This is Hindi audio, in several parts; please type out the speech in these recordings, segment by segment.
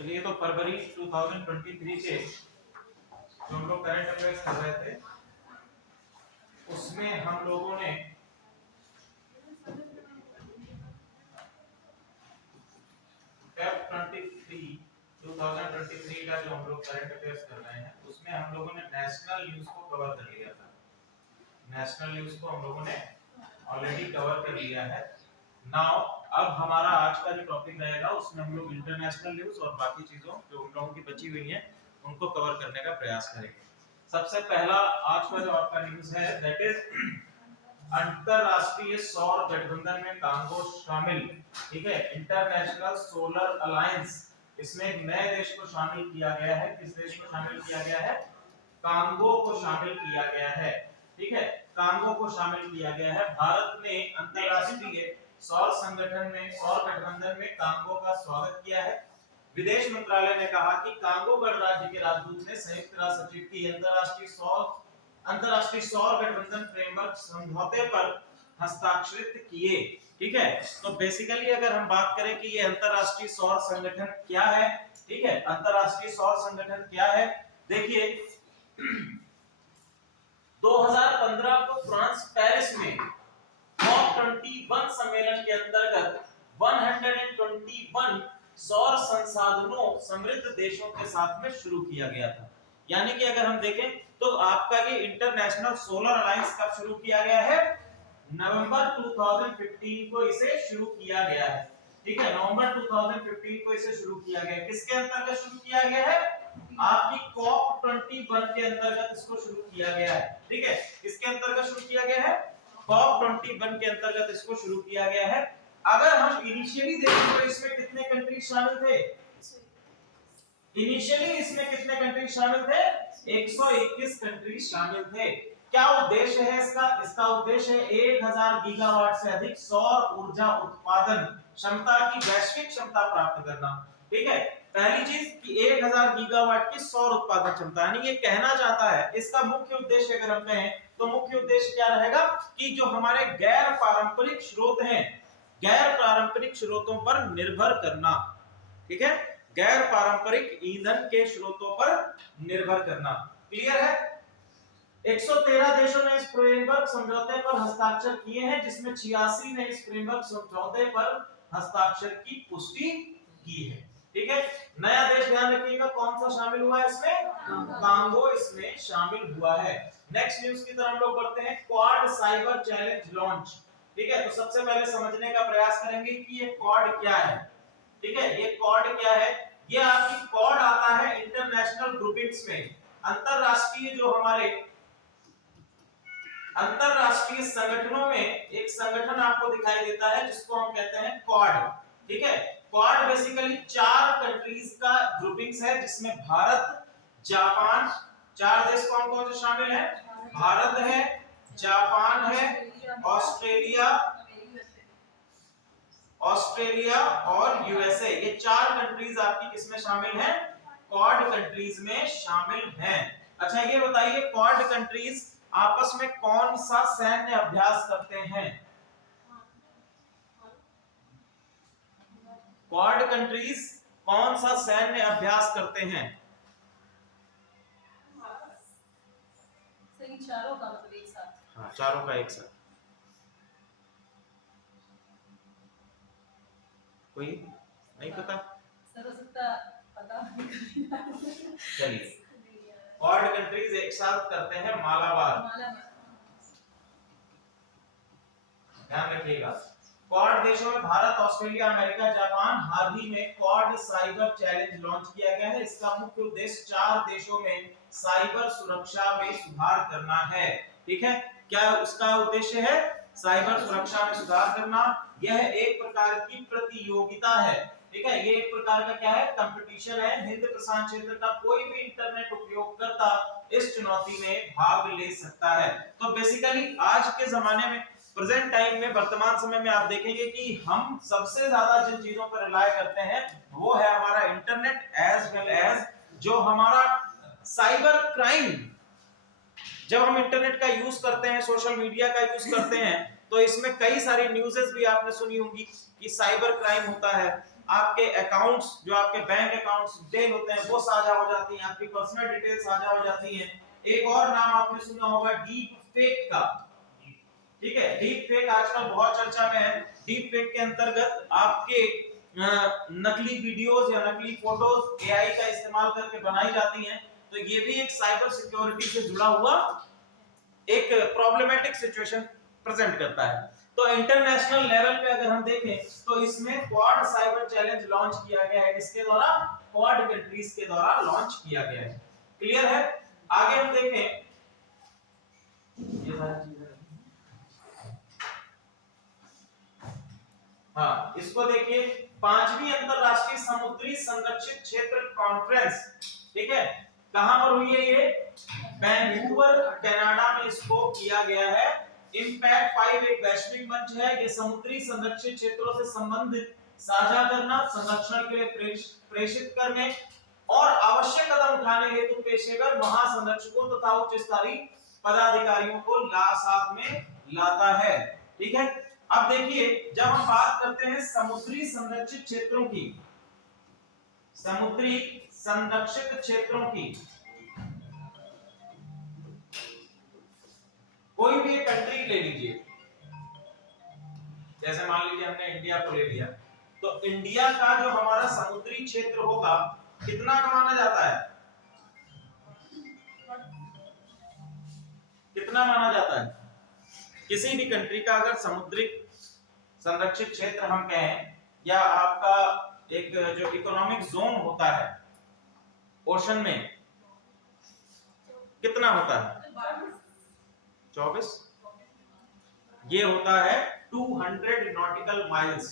चलिए, तो फरवरी 2023 के जो हम लोग करंट अफेयर्स कर रहे थे उसमें हम लोगों ने फेब 23 2023 का जो हम लोग करंट अफेयर्स कर रहे हैं उसमें हम लोगों ने नेशनल न्यूज को कवर कर लिया था। नेशनल न्यूज को हम लोगों ने ऑलरेडी कवर कर लिया है। नाउ अब हमारा आज का जो टॉपिक रहेगा उसमें हम लोग इंटरनेशनल न्यूज और बाकी चीजों जो हम लोगों की बची हुई हैं उनको कवर करने का प्रयास करेंगे। सबसे पहला आज का जो आपका न्यूज है दैट इज अंतरराष्ट्रीय सौर गठबंधन में कांगो शामिल। ठीक है, इंटरनेशनल सोलर अलायंस, इसमें एक नए देश को शामिल किया गया है। किस देश को शामिल किया गया है? कांगो को शामिल किया गया है। ठीक है, कांगो को शामिल किया गया है। भारत ने अंतरराष्ट्रीय सौर संगठन में, सौर गठबंधन में कांगो का स्वागत किया है। विदेश मंत्रालय ने कहा कि कांगो गणराज्य के राजदूत ने संयुक्त राष्ट्र सचिव की अंतरराष्ट्रीय सौर गठबंधन फ्रेमवर्क समझौते पर हस्ताक्षरित किए। ठीक है, तो बेसिकली अगर हम बात करें कि ये अंतरराष्ट्रीय सौर संगठन क्या है, ठीक है, अंतरराष्ट्रीय सौर संगठन क्या है, देखिए 2015 को फ्रांस पेरिस में COP21 सम्मेलन के अंतर्गत 121 सौर संसाधनों समृद्ध देशों के साथ में शुरू किया गया था। यानी कि अगर हम देखें तो आपका ये इंटरनेशनल सोलर अलायंस कब शुरू किया गया है? नवंबर 2015 को इसे शुरू किया गया है। ठीक है, नवंबर 2015 को इसे शुरू किया गया है। किसके अंतर्गत शुरू किया गया है? आपकी COP21 के अंतर्गत इसको शुरू किया गया है। ठीक है, किसके अंतर्गत शुरू किया गया है? COP21 के अंतर्गत इसको शुरू किया गया है। अगर हम इनिशियली देखें तो इसमें कितने कंट्रीज शामिल थे? इनिशियली इसमें कितने कंट्रीज शामिल थे? 121 कंट्रीज शामिल थे। क्या उद्देश्य है इसका? इसका उद्देश्य है 1000 गीगावाट से अधिक सौर ऊर्जा उत्पादन क्षमता की वैश्विक क्षमता प्राप्त करना। ठीक है, पहली चीज कि 1000 गीगावाट की सौर उत्पादन क्षमता, यानी ये कहना चाहता है इसका मुख्य उद्देश्य अगर हम कहें तो मुख्य उद्देश्य क्या रहेगा कि जो हमारे गैर पारंपरिक स्रोत हैं, गैर पारंपरिक स्रोतों पर निर्भर करना। ठीक है, गैर पारंपरिक ईंधन के स्रोतों पर निर्भर करना। क्लियर है? 113 देशों ने इस फ्रेमवर्क समझौते पर हस्ताक्षर किए हैं, जिसमें 86 ने इस फ्रेमवर्क समझौते पर हस्ताक्षर की पुष्टि की है। ठीक है, नया देश ध्यान रखिएगा कौन सा शामिल हुआ है इसमें? कांगो इसमें शामिल हुआ है। नेक्स्ट न्यूज की तरफ हम लोग बढ़ते हैं। Quad cyber challenge launch. ठीक है, तो सबसे पहले समझने का प्रयास करेंगे कि ये क्वाड क्या है। ठीक है, ये क्वाड क्या है? ये आपकी क्वाड आता है इंटरनेशनल ग्रुपिंग्स में। अंतरराष्ट्रीय जो हमारे अंतरराष्ट्रीय संगठनों में एक संगठन आपको दिखाई देता है जिसको हम कहते हैं क्वाड। ठीक है, क्वाड बेसिकली 4 कंट्रीज का ग्रुपिंग्स है जिसमें भारत, जापान, 4 देश कौन कौन से शामिल हैं? भारत है, जापान है, ऑस्ट्रेलिया और यूएसए। ये 4 कंट्रीज आपकी किसमें शामिल हैं? क्वाड कंट्रीज में शामिल हैं। अच्छा, ये बताइए क्वाड कंट्रीज आपस में कौन सा सैन्य अभ्यास करते हैं? क्वाड कंट्रीज कौन सा सैन्य अभ्यास करते हैं? चारों का मतलब एक साथ। हाँ, चारों का एक साथ। कोई नहीं पता? पता चलिए, क्वाड कंट्रीज एक साथ करते हैं मालाबार। ध्यान रखिएगा, क्वाड देशों में भारत, ऑस्ट्रेलिया, अमेरिका, जापान। हाल ही में क्वाड साइबर चैलेंज लॉन्च किया गया है। इसका मुख्य उद्देश्य 4 देशों में साइबर सुरक्षा में सुधार करना है। ठीक है, क्या उसका उद्देश्य है? साइबर सुरक्षा में सुधार करना। यह एक प्रकार की प्रतियोगिता है। ठीक है, ये एक प्रकार का क्या है? कंपटीशन है। हिंद प्रशांत क्षेत्र का कोई भी इंटरनेट उपयोगकर्ता इस चुनौती में भाग ले सकता है। तो बेसिकली आज के जमाने में, प्रेजेंट टाइम में, वर्तमान समय में आप देखेंगे कि हम सबसे ज्यादा जिन चीजों पर रिलाय करते हैं वो है हमारा इंटरनेट एज वेल एज जो हमारा साइबर क्राइम। जब हम इंटरनेट का यूज करते हैं, सोशल मीडिया का यूज करते हैं, तो इसमें कई सारी न्यूज़ेस भी आपने सुनी होंगी कि साइबर क्राइम होता है। आपके अकाउंट्स, जो आपके बैंक अकाउंट्स डिटेल होते हैं वो साझा हो जाती हैं, आपकी पर्सनल डिटेल साझा हो जाती हैं। एक और नाम आपने सुना होगा डीप फेक का, ठीक है। डीप फेक आजकल बहुत चर्चा में है। डीप फेक के अंतर्गत आपके नकली वीडियोस या नकली फोटोज एआई का इस्तेमाल करके बनाई जाती हैं। तो ये भी एक साइबर सिक्योरिटी से जुड़ा हुआ एक प्रॉब्लमेटिक सिचुएशन प्रेजेंट करता है। तो इंटरनेशनल लेवल पे अगर हम देखें तो इसमें क्वाड साइबर चैलेंज लॉन्च किया गया है। किसके द्वारा? क्वाड कंट्रीज के द्वारा लॉन्च किया गया है। क्लियर है? आगे हम देखें, ये सारी चीजें, हाँ इसको देखिए, 5वीं अंतरराष्ट्रीय समुद्री संरक्षित क्षेत्र कॉन्फ्रेंस, ठीक है, कहां पर हुई है ये? वैंकूवर कनाडा में इसको किया गया है। इंपैक्ट 5 एक वैश्विक मंच है। ये समुद्री संरक्षित क्षेत्रों से संबंधित साझा करना, संरक्षण के लिए प्रेषित करने और आवश्यक कदम उठाने हेतु पेशेवर महासंरक्षकों तथा उच्च स्तरीय पदाधिकारियों को साथ में लाता है। ठीक है, अब देखिए जब हम बात करते हैं समुद्री संरक्षित क्षेत्रों की, समुद्री संरक्षित क्षेत्रों की, कोई भी एक कंट्री ले लीजिए, जैसे मान लीजिए हमने इंडिया को ले लिया, तो इंडिया का जो हमारा समुद्री क्षेत्र होगा कितना का माना जाता है? कितना माना जाता है? किसी भी कंट्री का अगर समुद्री संरक्षित क्षेत्र हम कहें, या आपका एक जो इकोनॉमिक जोन होता है ओशन में, कितना होता है? 24। ये होता है 200 नॉटिकल माइल्स।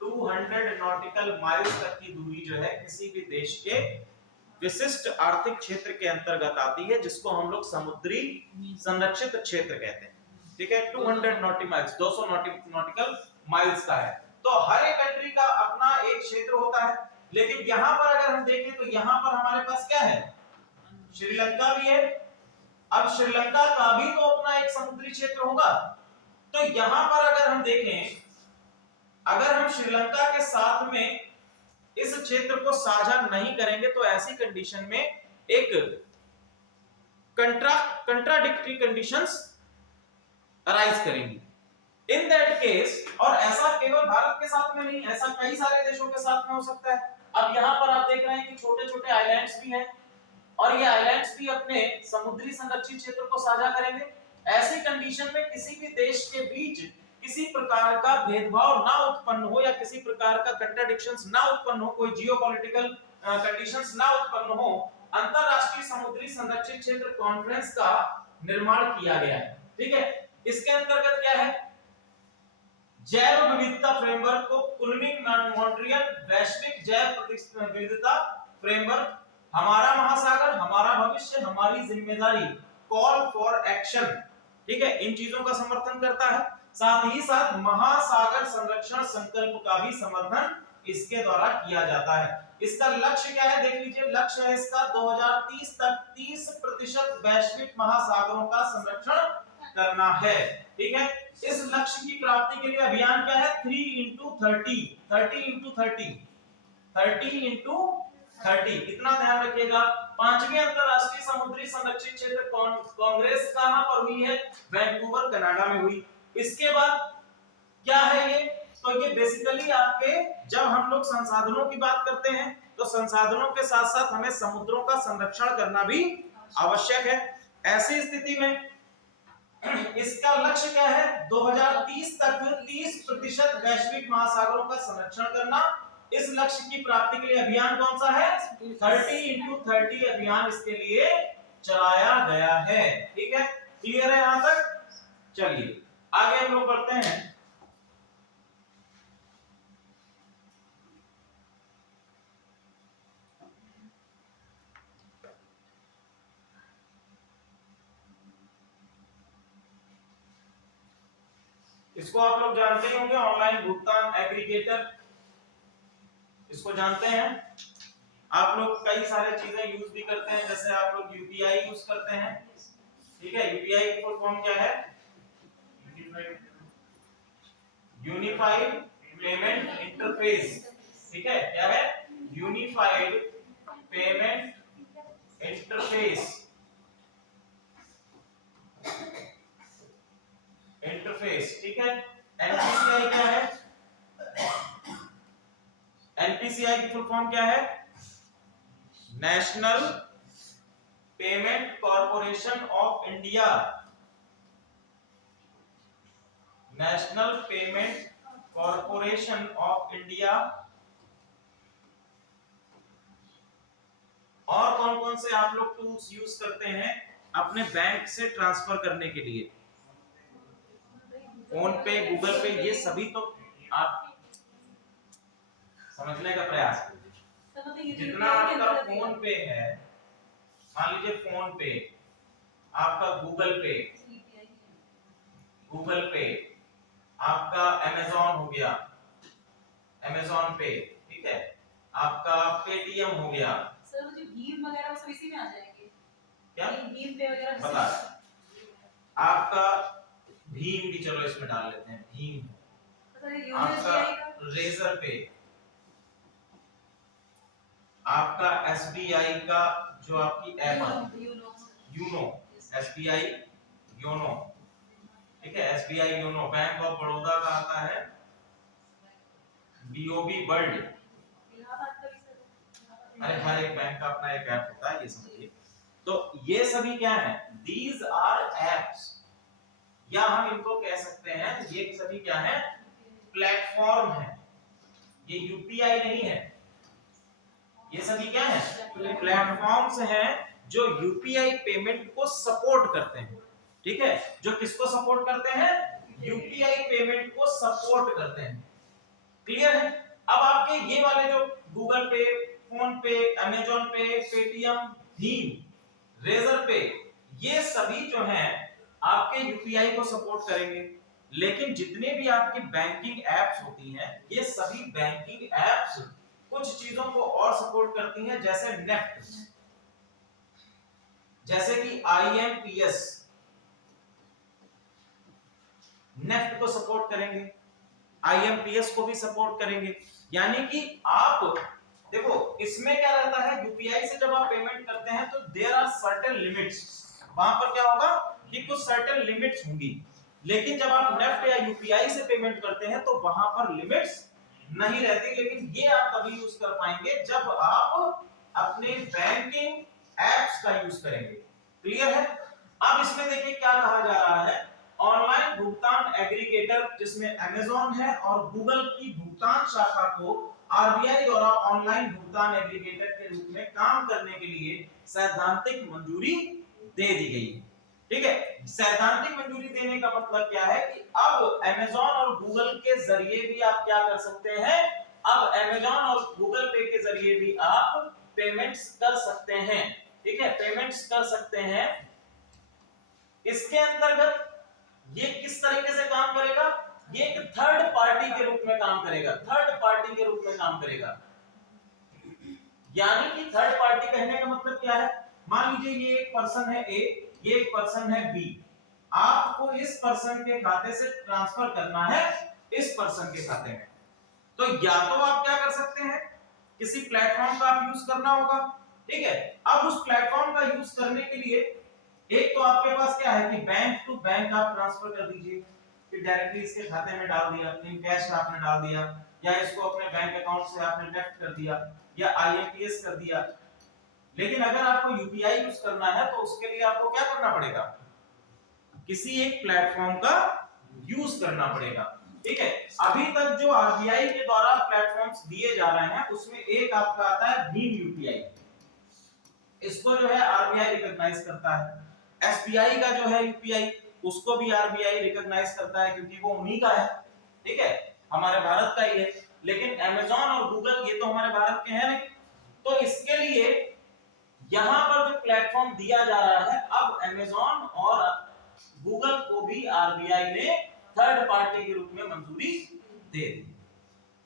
200 नॉटिकल माइल्स तक की दूरी जो है किसी भी देश के विशिष्ट आर्थिक क्षेत्र के अंतर्गत आती है, जिसको हम लोग समुद्री संरक्षित क्षेत्र कहते हैं। ठीक है, 200 नॉटिकल माइल्स, 200 नॉटिकल माइल्स का है। तो हर एक कंट्री का अपना एक क्षेत्र होता है, लेकिन यहां पर अगर हम देखें तो यहां पर हमारे पास क्या है? श्रीलंका भी है। अब श्रीलंका का भी तो अपना एक समुद्री क्षेत्र होगा। तो यहां पर अगर हम देखें, अगर हम श्रीलंका के साथ में इस क्षेत्र को साझा नहीं करेंगे तो ऐसी कंडीशन में एक कंट्राडिक्टरी कंडीशंस अराइज करेंगी। इन दैट केस, और ऐसा केवल भारत के साथ में नहीं, ऐसा कई सारे देशों के साथ में हो सकता है। अब यहां पर आप देख रहे हैं कि छोटे-छोटे आइलैंड्स भी हैं, और ये आइलैंड्स भी अपने समुद्री संरक्षित क्षेत्र को साझा करेंगे। ऐसी कंडीशन में किसी भी देश के बीच किसी प्रकार का भेदभाव ना उत्पन्न हो, या किसी प्रकार का कंट्राडिक्शंस ना उत्पन्न हो, कोई जियोपॉलिटिकल कंडीशंस ना उत्पन्न हो, अंतरराष्ट्रीय समुद्री संरक्षित क्षेत्र कॉन्फ्रेंस का निर्माण किया गया है। ठीक है, इसके अंतर्गत क्या है? जैव विविधता फ्रेमवर्क को कुलमिंग मॉन्ट्रियल वैश्विक जैव विविधता फ्रेमवर्क, हमारा महासागर हमारा भविष्य हमारी जिम्मेदारी, कॉल फॉर एक्शन, ठीक है, इन चीजों का समर्थन करता है। साथ ही साथ महासागर संरक्षण संकल्प का भी समर्थन इसके द्वारा किया जाता है। इसका लक्ष्य क्या है? देख लीजिए, लक्ष्य है इसका 2030 तक 30% वैश्विक महासागरों का संरक्षण करना है। ठीक है, इस लक्ष्य की प्राप्ति के लिए अभियान क्या है? 3x30, 30x30 इतना ध्यान रखिएगा। 5वीं अंतरराष्ट्रीय समुद्री संरक्षित क्षेत्र कांग्रेस कहां पर हुई है? वैंकूवर कनाडा में हुई। इसके बाद क्या है ये? तो ये बेसिकली आपके, जब हम लोग संसाधनों की बात करते हैं तो संसाधनों के साथ साथ हमें समुद्रों का संरक्षण करना भी आवश्यक है। ऐसी स्थिति में इसका लक्ष्य क्या है? 2030 तक 30% वैश्विक महासागरों का संरक्षण करना। इस लक्ष्य की प्राप्ति के लिए अभियान कौन सा है? 30x30 अभियान इसके लिए चलाया गया है। ठीक है, क्लियर है यहां तक? चलिए आगे हम लोग बढ़ते हैं। इसको आप लोग जानते ही होंगे, ऑनलाइन भुगतान एग्रीगेटर, इसको जानते हैं आप लोग। कई सारे चीजें यूज भी करते हैं, जैसे आप लोग यूपीआई यूज करते हैं। ठीक है, यूपीआई की फुल फॉर्म क्या है? Unified payment interface. ठीक है, क्या है? यूनिफाइड पेमेंट इंटरफेस, ठीक है। एनपीसीआई क्या है? एनपीसीआई की फुल फॉर्म क्या है? National payment corporation of India, national payment corporation of India. और कौन कौन से आप लोग टूल्स यूज करते हैं अपने बैंक से ट्रांसफर करने के लिए? फोन पे, गूगल पे, ये सभी तो आप समझने का प्रयास कीजिए। जितना आपका फोन पे है, मान लीजिए फोन पे, आपका गूगल पे, आपका अमेज़न हो गया, अमेज़न पे, ठीक है, आपका पेटीएम हो गया। सर जो भीम वगैरह वो सब इसी में आ जाएंगे क्या? भीम पे वगैरह बता, आपका भीम भी चलो इसमें डाल लेते हैं, भीम, आपका रेजर पे, आपका एसबीआई का जो आपकी ऐप है यूनो, एसबीआई योनो, ठीक है, SBI YONO. Bank of Baroda का आता है बीओबी वर्ल्ड। अरे हर एक बैंक का अपना एक ऐप होता है, ये समझिए। तो ये सभी क्या है? दीज आर एप्स, या हम इनको कह सकते हैं ये सभी क्या है? प्लेटफॉर्म है। ये यूपीआई नहीं है, ये सभी क्या है? प्लेटफॉर्म्स हैं जो यूपीआई पेमेंट को सपोर्ट करते हैं, ठीक है। जो किसको सपोर्ट करते हैं? यूपीआई पेमेंट को सपोर्ट करते हैं। क्लियर है? अब आपके ये वाले जो गूगल पे, फोन पे, अमेज़न पे, पेटीएम, भीम, रेजर पे, ये सभी जो हैं आपके यूपीआई को सपोर्ट करेंगे। लेकिन जितने भी आपकी बैंकिंग एप्स होती हैं, ये सभी बैंकिंग एप्स कुछ चीजों को और सपोर्ट करती हैं, जैसे नेफ्ट, जैसे कि आईएमपीएस, नेफ्ट को सपोर्ट करेंगे, आईएमपीएस को भी सपोर्ट करेंगे। यानी कि आप देखो इसमें क्या रहता है, यूपीआई से जब आप पेमेंट करते हैं तो देयर आर सर्टेन लिमिट्स, वहां पर क्या होगा कि कुछ सर्टेन लिमिट्स होंगी। लेकिन जब आप नेफ्ट या यूपीआई से पेमेंट करते हैं तो वहां पर लिमिट्स नहीं रहती। लेकिन ये आप तभी यूज कर पाएंगे जब आप अपने बैंकिंग एप्स का यूज करेंगे। क्लियर है? अब इसमें देखिए क्या कहा जा रहा है, ऑनलाइन भुगतान एग्रीगेटर, जिसमें अमेज़न है, और गूगल की भुगतान शाखा को आरबीआई द्वारा ऑनलाइन भुगतान एग्रीगेटर के रूप में काम करने के लिए सैद्धांतिक मंजूरी दे दी गई है। ठीक है, सैद्धांतिक मंजूरी देने का मतलब क्या है कि अब अमेज़न और गूगल के जरिए भी आप क्या कर सकते हैं, अब अमेज़न और गूगल पे के जरिए भी आप पेमेंट्स कर सकते हैं। ठीक है, पेमेंट्स कर सकते हैं। इसके अंतर्गत ये किस तरीके से काम करेगा, ये एक थर्ड पार्टी के रूप में काम करेगा, थर्ड पार्टी के रूप में काम करेगा। यानी कि थर्ड पार्टी कहने का मतलब क्या है, मान लीजिए ये एक पर्सन है ए, ये एक पर्सन है बी, आपको इस पर्सन के खाते से ट्रांसफर करना है इस पर्सन के खाते में। तो या तो आप क्या कर सकते हैं, किसी प्लेटफॉर्म का आप यूज करना होगा। ठीक है, अब उस प्लेटफॉर्म का यूज करने के लिए एक तो आपके पास क्या है कि बैंक टू बैंक आप ट्रांसफर कर दीजिए, फिर डायरेक्टली इसके खाते में डाल दिया, इन कैश आपने डाल दिया, या इसको अपने बैंक अकाउंट से आपने नेफ्ट कर दिया, या आईएमपीएस कर दिया। लेकिन अगर आपको यूपीआई यूज करना है तो उसके लिए आपको क्या करना पड़ेगा, किसी एक प्लेटफॉर्म का यूज करना पड़ेगा। ठीक है, अभी तक जो आरबीआई के द्वारा प्लेटफॉर्म्स दिए जा रहे हैं उसमें एक आपका आता है भीम यूपीआई, इसको जो है आरबीआई रिकॉग्नाइज करता है। एसबीआई का जो है यूपीआई, उसको भी आरबीआई रिकॉग्नाइज करता है क्योंकि वो उन्हीं का है। ठीक है, हमारे भारत का ही है। लेकिन अमेज़न और गूगल ये तो हमारे भारत के हैं नहीं, तो इसके लिए यहां पर जो प्लेटफॉर्म दिया जा रहा है, अब अमेज़न और गूगल को भी आरबीआई ने थर्ड पार्टी के रूप में मंजूरी दे दी।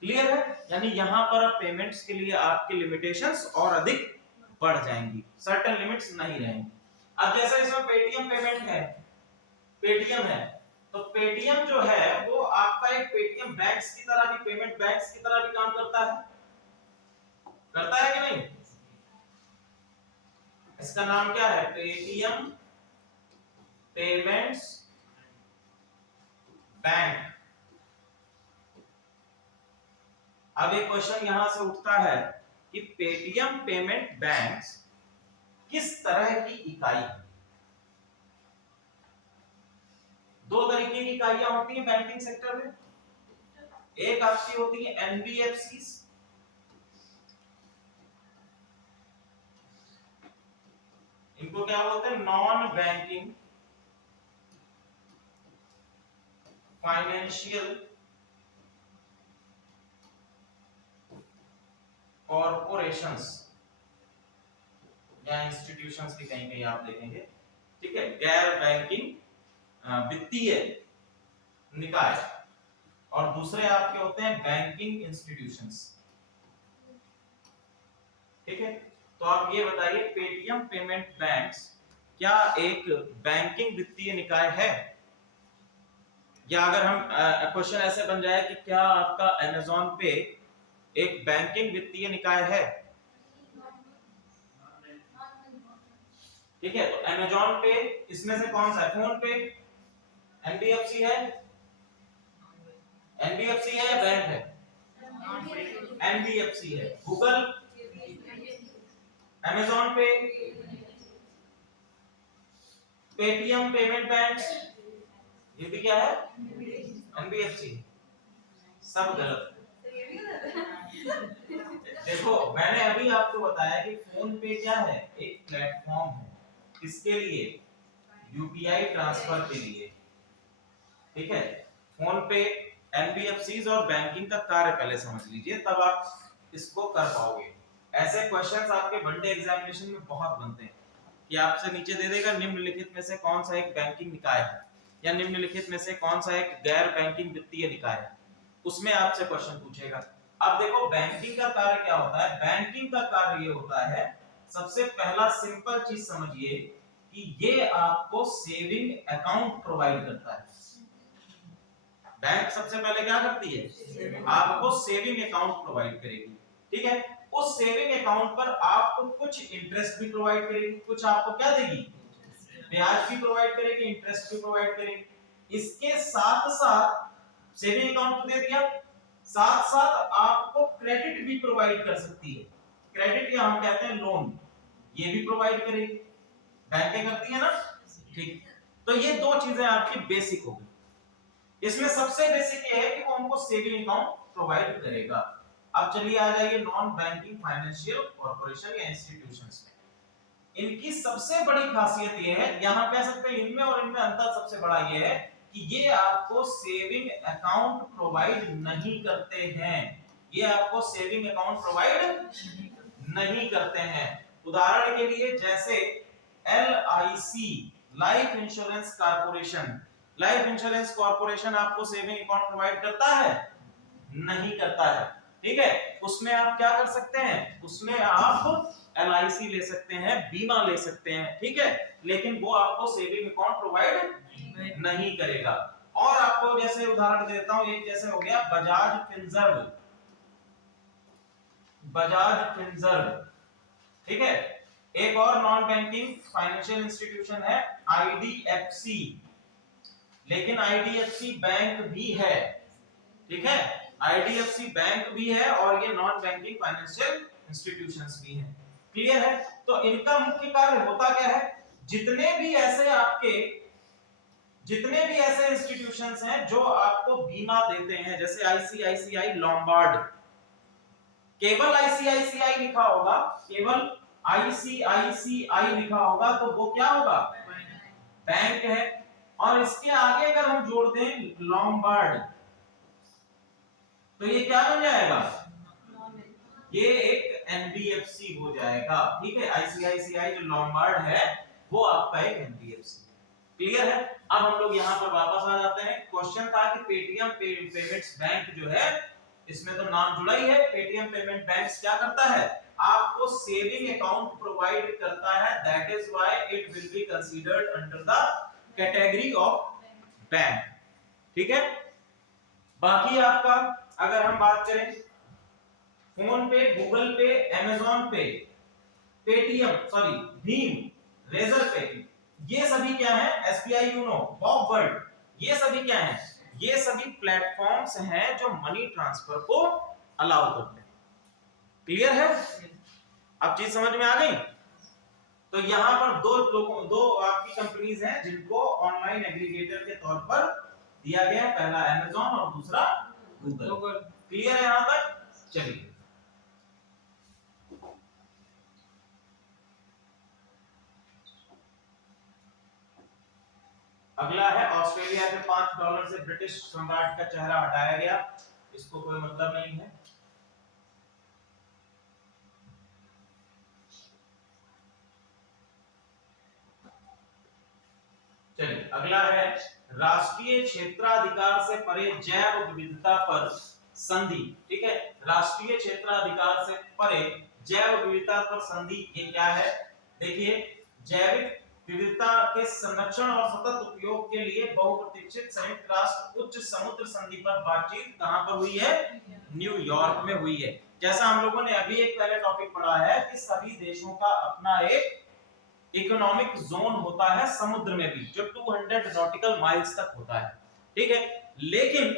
क्लियर है? यानी यहां पर पेमेंट्स के लिए आपके लिमिटेशंस और अधिक बढ़ जाएंगी, सर्टेन लिमिट्स नहीं रहेंगी। अब जैसे इसमें पेटीएम पेमेंट है, पेटीएम है, तो पेटीएम जो है वो आपका एक पेटीएम बैंक्स की तरह भी, पेमेंट बैंक्स की तरह भी काम करता है। करता है कि नहीं? इसका नाम क्या है? Paytm payments bank. अब एक क्वेश्चन यहां से उठता है कि पेटीएम पेमेंट बैंक किस तरह की इकाई है? दो तरीके की इकाइयां होती हैं बैंकिंग सेक्टर में। एक आपकी होती है एनबीएफसी, इनको क्या बोलते हैं? नॉन बैंकिंग फाइनेंशियल कॉरपोरेशंस या इंस्टीट्यूशंस भी कहीं कहीं आप देखेंगे, ठीक है, गैर बैंकिंग वित्तीय निकाय। और दूसरे आपके होते हैं बैंकिंग इंस्टीट्यूशंस, ठीक है। तो आप ये बताइए, पेटीएम पेमेंट बैंक्स क्या एक बैंकिंग वित्तीय निकाय है? या अगर हम क्वेश्चन ऐसे बन जाए कि क्या आपका अमेज़न पे एक बैंकिंग वित्तीय निकाय है? ठीक है, तो अमेज़न पे इसमें से कौन सा है? फोन पे एनबीएफसी है? एनबीएफसी है या बैंक है? एनबीएफसी है। गूगल, अमेज़न पे, पेटीएम पेमेंट बैंक, ये भी क्या है? एनबीएफसी। सब गलत। देखो, मैंने अभी आपको बताया कि फोन पे क्या है? एक प्लेटफॉर्म है। किसके लिए? यूपीआई ट्रांसफर के लिए, ठीक है। फोन पे, एनबीएफसीज और बैंकिंग का कार्य पहले समझ लीजिए, तब आप इसको कर पाओगे। ऐसे क्वेश्चंस आपके वनडे एग्जामिनेशन में बहुत बनते हैं कि आपसे नीचे दे देगा निम्नलिखित में से कौन सा एक बैंकिंग निकाय है, या निम्नलिखित में से कौन सा एक गैर बैंकिंग वित्तीय निकाय है, उसमें आपसे क्वेश्चन पूछेगा। अब देखो, बैंकिंग का कार्य क्या होता है? बैंकिंग का कार्य ये होता है, सबसे पहला सिंपल चीज समझिए कि ये आपको सेविंग अकाउंट प्रोवाइड करता है। बैंक सबसे पहले क्या करती है? आपको सेविंग अकाउंट प्रोवाइड करेगी, ठीक है। उस सेविंग अकाउंट पर आपको कुछ इंटरेस्ट भी प्रोवाइड करेगी, कुछ आपको क्या देगी? ब्याज भी प्रोवाइड करेगी, इंटरेस्ट भी प्रोवाइड करेगी। इसके साथ साथ सेविंग अकाउंट तो दे दिया, साथ साथ आपको क्रेडिट भी प्रोवाइड कर सकती है। क्रेडिट या हम कहते हैं लोन, ये भी प्रोवाइड करेगी। बैंकें करती है ना, ठीक। तो ये दो चीजें आपकी बेसिक हो गई। इसमें सबसे बेसिक ये है कि वो हमको सेविंग अकाउंट प्रोवाइड करेगा। अब चलिए आ जाइए नॉन बैंकिंग फाइनेंशियल कॉर्पोरेशन या इंस्टीट्यूशंस में। इनकी सबसे बड़ी खासियत ये है, यहां कह सकते हैं इनमें और इनमें अंतर सबसे बड़ा ये है कि ये आपको सेविंग अकाउंट प्रोवाइड नहीं करते हैं। ये आपको सेविंग अकाउंट प्रोवाइड नहीं करते हैं। उदाहरण के लिए जैसे LIC, life insurance corporation, life insurance corporation आपको सेविंग अकाउंट प्रोवाइड करता है? नहीं करता है, ठीक है। उसमें आप क्या कर सकते हैं? उसमें आप एलआईसी ले सकते हैं, बीमा ले सकते हैं, ठीक है, लेकिन वो आपको सेविंग अकाउंट प्रोवाइड नहीं करेगा। और आपको जैसे उदाहरण देता हूं, एक जैसे हो गया बजाज फिनसर्व, बजाज फिनसर्व, ठीक है। एक और नॉन बैंकिंग फाइनेंशियल इंस्टीट्यूशन है आईडीएफसी, लेकिन आईडीएफसी बैंक भी है, ठीक है। आईडीएफसी बैंक भी है और ये नॉन बैंकिंग फाइनेंशियल इंस्टीट्यूशंस भी हैं। क्लियर है? तो इनका मुख्य कार्य होता क्या है? जितने भी ऐसे इंस्टीट्यूशंस हैं जो आपको बीमा देते हैं, जैसे आईसीआईसीआई लॉम्बार्ड, केवल आईसीआईसीआई लिखा होगा, केवल आईसीआईसीआई लिखा होगा तो वो क्या होगा? बैंक है। और इसके आगे अगर हम जोड़ दें लॉम्बार्ड, तो ये क्या बन जाएगा? ये एक एनबीएफसी हो जाएगा, ठीक है। आईसीआईसीआई जो लॉम्बार्ड है वो आपका एक एनबीएफसी। क्लियर है? अब हम लोग यहां पर वापस आ जाते हैं। क्वेश्चन था कि पेटीएम पेमेंट्स बैंक जो है, इसमें तो नाम जुड़ा ही है, पेटीएम पेमेंट बैंक क्या करता है? आपको सेविंग अकाउंट प्रोवाइड करता है। That is why it will be considered under the category of bank, ठीक है। बाकी आपका अगर हम बात करें फोन पे, गूगल पे, अमेजॉन पे, पेटीएम, सॉरी भीम, रेजर पे, ये सभी क्या है, एसबीआई यूनो, बॉब वर्ल्ड, ये सभी क्या है, ये सभी प्लेटफॉर्म्स हैं जो मनी ट्रांसफर को अलाउ करते हैं। क्लियर है? अब चीज समझ में आ गई? तो यहां पर दो आपकी कंपनीज हैं जिनको ऑनलाइन एग्रीगेटर के तौर पर दिया गया है, पहला अमेजॉन और दूसरा गूगल। क्लियर है यहां तक? चलिए अगला है, ऑस्ट्रेलिया के $5 से ब्रिटिश सम्राट का चेहरा हटाया गया, इसको कोई मतलब नहीं है। चलिए अगला है, राष्ट्रीय क्षेत्राधिकार से परे जैव विविधता पर संधि। ठीक है, राष्ट्रीय क्षेत्राधिकार से परे जैव विविधता पर संधि, ये क्या है? देखिए, जैविक विविधता के संरक्षण और सतत उपयोग के लिए बहुप्रतीक्षित संयुक्त राष्ट्र उच्च समुद्र संधि पर बातचीत कहां पर हुई है? न्यूयॉर्क में हुई है। जैसा हम लोगों ने अभी एक पहले टॉपिक पढ़ा है कि सभी देशों का अपना एक इकोनॉमिक जोन होता है समुद्र में भी, जो 200 नॉटिकल माइल्स तक होता है। ठीक है, लेकिन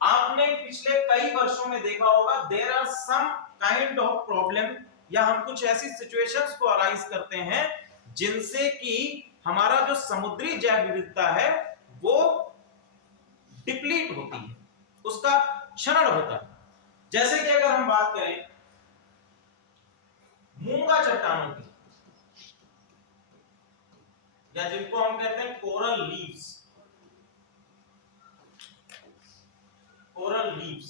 आपने पिछले कई वर्षों में देखा होगा, there are some kind of problem, या हम कुछ ऐसी सिचुएशंस को अराइज करते हैं जिनसे कि हमारा जो समुद्री जैव विविधता है वो डिप्लीट होती है, उसका क्षरण होता है। जैसे कि अगर हम बात करें मूंगा चट्टानों की, या जिनको हम कहते हैं कोरल लीव्स, कोरल लीव्स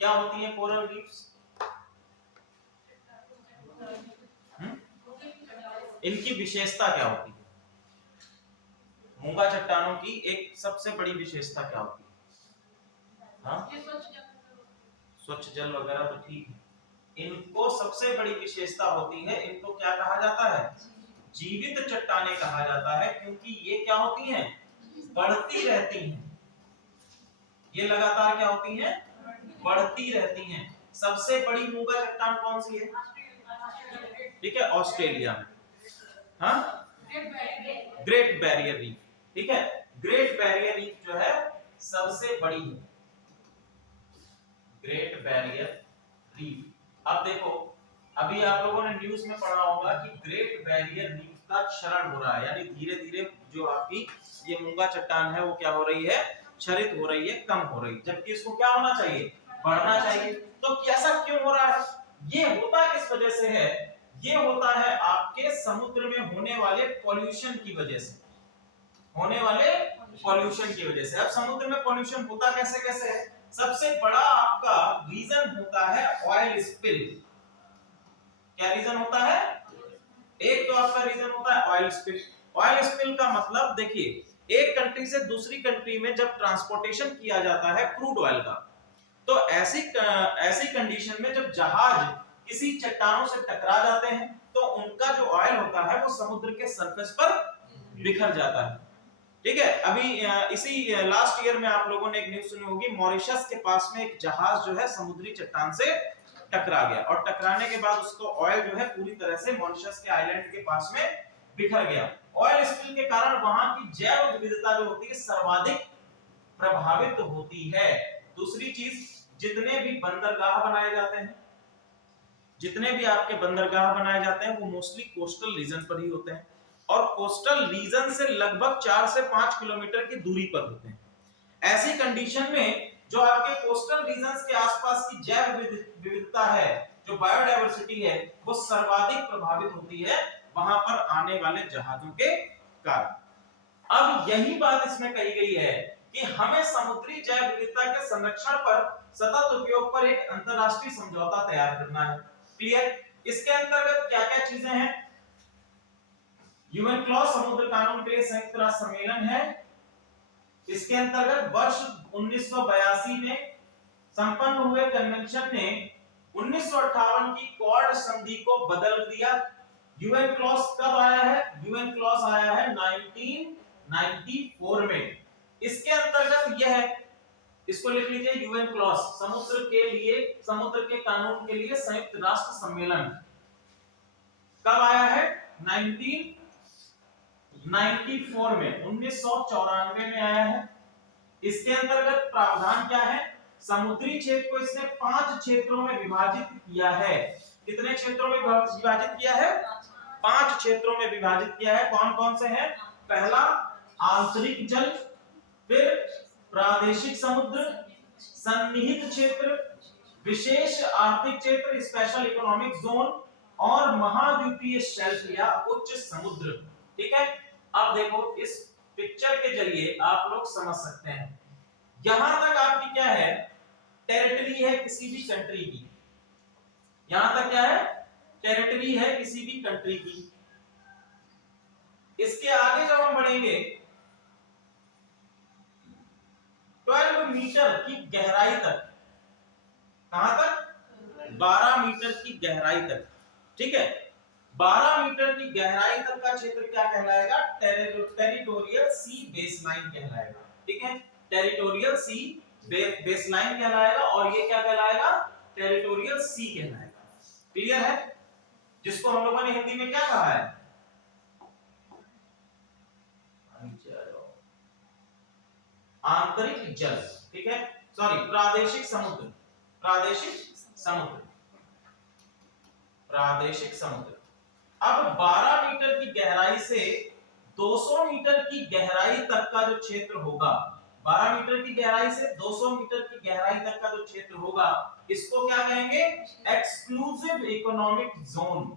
क्या होती है? कोरल लीव्स इनकी विशेषता क्या होती है? मूंगा चट्टानों की एक सबसे बड़ी विशेषता क्या होती है? हाँ, स्वच्छ जल वगैरह तो ठीक है, इनको सबसे बड़ी विशेषता होती है, इनको क्या कहा जाता है? जीवित चट्टानें कहा जाता है, क्योंकि ये क्या होती हैं? बढ़ती रहती हैं। ये लगातार क्या होती हैं? बढ़ती रहती हैं। सबसे बड़ी मूंगा चट्टान कौन सी है? ठीक है, ऑस्ट्रेलिया में। हाँ, ग्रेट बैरियर रीफ। ठीक है, ग्रेट बैरियर रीफ जो है सबसे बड़ी है, ग्रेट बैरियर रीफ। अब देखो, अभी आप लोगों ने न्यूज में पढ़ा होगा कि ग्रेट बैरियर रीफ का क्षरण हो रहा है, यानी धीरे धीरे जो आपकी ये मूंगा चट्टान है वो क्या हो रही है? क्षरित हो रही है, कम हो रही है, जबकि इसको क्या होना चाहिए? बढ़ना चाहिए। तो कैसा क्यों हो रहा है? ये होता किस वजह से है? ये होता है आपके समुद्र में होने वाले पॉल्यूशन की वजह से, होने वाले पॉल्यूशन की वजह से। अब समुद्र में पॉल्यूशन होता कैसे कैसे है? सबसे बड़ा आपका रीजन होता है ऑयल स्पिल। क्या रीजन होता है? एक तो आपका रीजन होता है ऑयल स्पिल। ऑयल स्पिल का मतलब देखिए, एक कंट्री से दूसरी कंट्री में जब ट्रांसपोर्टेशन किया जाता है क्रूड ऑयल का, तो ऐसी कंडीशन में जब जहाज किसी चट्टानों से टकरा जाते हैं तो उनका जो ऑयल होता है वो समुद्र के सरफेस पर बिखर जाता है। ठीक है, अभी इसी लास्ट ईयर में आप लोगों ने एक न्यूज़ सुनी होगी, मॉरिशस के पास में एक जहाज जो है समुद्री चट्टान से टकरा गया, और टकराने के बाद उसको ऑयल जो है पूरी तरह से मॉरिशस के आइलैंड के पास में बिखर गया। ऑयल स्पिल के कारण वहां की जैव विविधता जो होती है सर्वाधिक प्रभावित होती है। दूसरी चीज, जितने भी बंदरगाह बनाए जाते हैं, जितने भी आपके बंदरगाह बनाए जाते हैं वो मोस्टली कोस्टल रीजन पर ही होते हैं, और कोस्टल रीजन से लगभग 4 से 5 किलोमीटर की दूरी पर होते हैं। ऐसी कंडीशन में जो आपके कोस्टल रीजन्स के आसपास की जैव विविधता है, जो बायोडायवर्सिटी है, वो सर्वाधिक प्रभावित होती है वहां पर आने वाले जहाजों के कारण। अब यही बात इसमें कही गई है कि हमें समुद्री जैव विविधता के संरक्षण पर सतत उपयोग पर एक अंतरराष्ट्रीय समझौता तैयार करना है। क्लियर? इसके अंतर्गत क्या क्या चीजें हैं? यूएन क्लॉज समुद्र कानून के लिए संयुक्त राष्ट्र सम्मेलन है। इसके अंतर्गत वर्ष 1982 में संपन्न हुए कन्वेंशन ने 1958 की क्वाड संधि को बदल दिया। यूएन क्लॉज कब आया है? यूएन क्लॉज आया है 1994 में। इसके अंतर्गत यह इसको लिख लीजिए यूएन क्लॉज, समुद्र के लिए, समुद्र के कानून के लिए संयुक्त राष्ट्र सम्मेलन कब आया है? 1994 में, 1994 में आया है। इसके अंतर्गत प्रावधान क्या है? समुद्री क्षेत्र को इसने 5 क्षेत्रों में विभाजित किया है। कितने क्षेत्रों में विभाजित किया है? 5 क्षेत्रों में विभाजित किया है। कौन कौन से हैं? पहला आंतरिक जल, फिर प्रादेशिक समुद्र, सन्निहित क्षेत्र, विशेष आर्थिक क्षेत्र स्पेशल इकोनॉमिक जोन, और महाद्वीपीय शेल्फ या उच्च समुद्र। ठीक है, अब देखो इस पिक्चर के जरिए आप लोग समझ सकते हैं। यहां तक आपकी क्या है? टेरिटरी है किसी भी कंट्री की। यहां तक क्या है? टेरिटरी है किसी भी कंट्री की। इसके आगे जब हम बढ़ेंगे 12 मीटर की गहराई तक, कहां तक? 12 मीटर की गहराई तक। ठीक है, 12 मीटर की गहराई तक का क्षेत्र क्या कहलाएगा? टेरिटोरियल सी बेसलाइन कहलाएगा। ठीक है, टेरिटोरियल सी बेसलाइन कहलाएगा, और ये क्या कहलाएगा? टेरिटोरियल सी कहलाएगा। क्लियर है? जिसको हम लोगों ने हिंदी में क्या कहा है? आंतरिक जल। ठीक है, सॉरी, प्रादेशिक समुद्र, प्रादेशिक समुद्र, प्रादेशिक समुद्र। अब 12 मीटर की गहराई से 200 मीटर की गहराई तक का जो क्षेत्र होगा, 12 मीटर की गहराई से 200 मीटर की गहराई तक का जो क्षेत्र होगा, इसको क्या कहेंगे? Exclusive economic zone.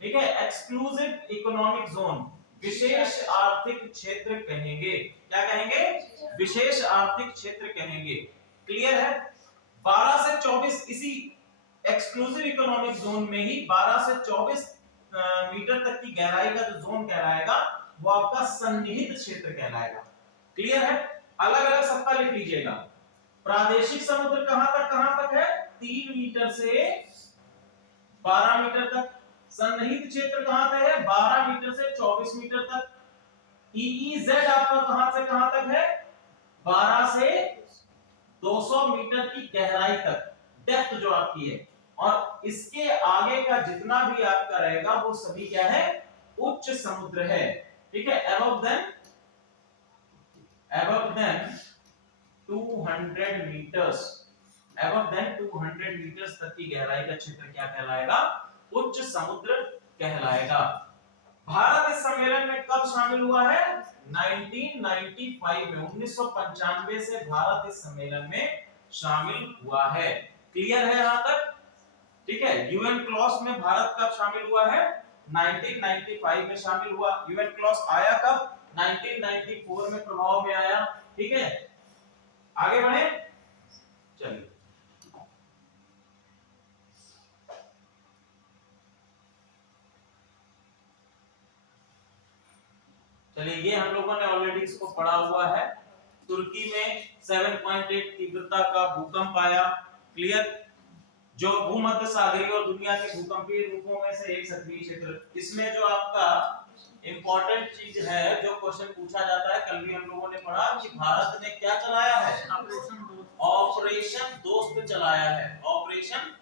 ठीक है, एक्सक्लूसिव इकोनॉमिक जोन, विशेष आर्थिक क्षेत्र कहेंगे। क्या कहेंगे? विशेष आर्थिक क्षेत्र कहेंगे। क्लियर है? 12 से 24, इसी एक्सक्लूसिव इकोनॉमिक जोन में ही 12 से 24 मीटर तक की गहराई का जो जोन कहलाएगा वो आपका सन्निहित क्षेत्र कहलाएगा। क्लियर है? अलग अलग सबका लिख लीजिएगा। प्रादेशिक समुद्र कहां तक है? 3 मीटर से 12 मीटर तक। सन्निहित क्षेत्र कहां तक है? 12 मीटर से 24 मीटर तक। EEZ आपका कहां से कहां तक है? 12 से 200 मीटर की गहराई तक, डेप्थ जो आपकी है। और इसके आगे का जितना भी आपका रहेगा वो सभी क्या है? उच्च समुद्र है। ठीक है, above than 200 metres, above than 200 metres तक की गहराई का क्षेत्र क्या कहलाएगा? उच्च समुद्र कहलाएगा। भारत इस सम्मेलन में कब शामिल हुआ है? 1995 में, 1995 से भारत इस सम्मेलन में शामिल हुआ है। क्लियर है यहां तक? ठीक है, यूएन क्लॉज में भारत कब शामिल हुआ है? 1995 में शामिल हुआ। यूएन क्लॉज आया कब? 1994 में प्रभाव में आया। ठीक है, आगे बढ़े, चलिए। चलिए, ये हम लोगों ने ऑलरेडी इसको पढ़ा हुआ है। तुर्की में 7.8 तीव्रता का भूकंप आया। क्लियर? जो भूमध्य सागरीय और दुनिया के भूकंपीय रूपों में से एक सक्रिय क्षेत्र। इसमें जो आपका इंपॉर्टेंट चीज है, जो क्वेश्चन पूछा जाता है, कल भी हम लोगों ने पढ़ा कि भारत ने क्या चलाया है? ऑपरेशन दोस्त चलाया है। ऑपरेशन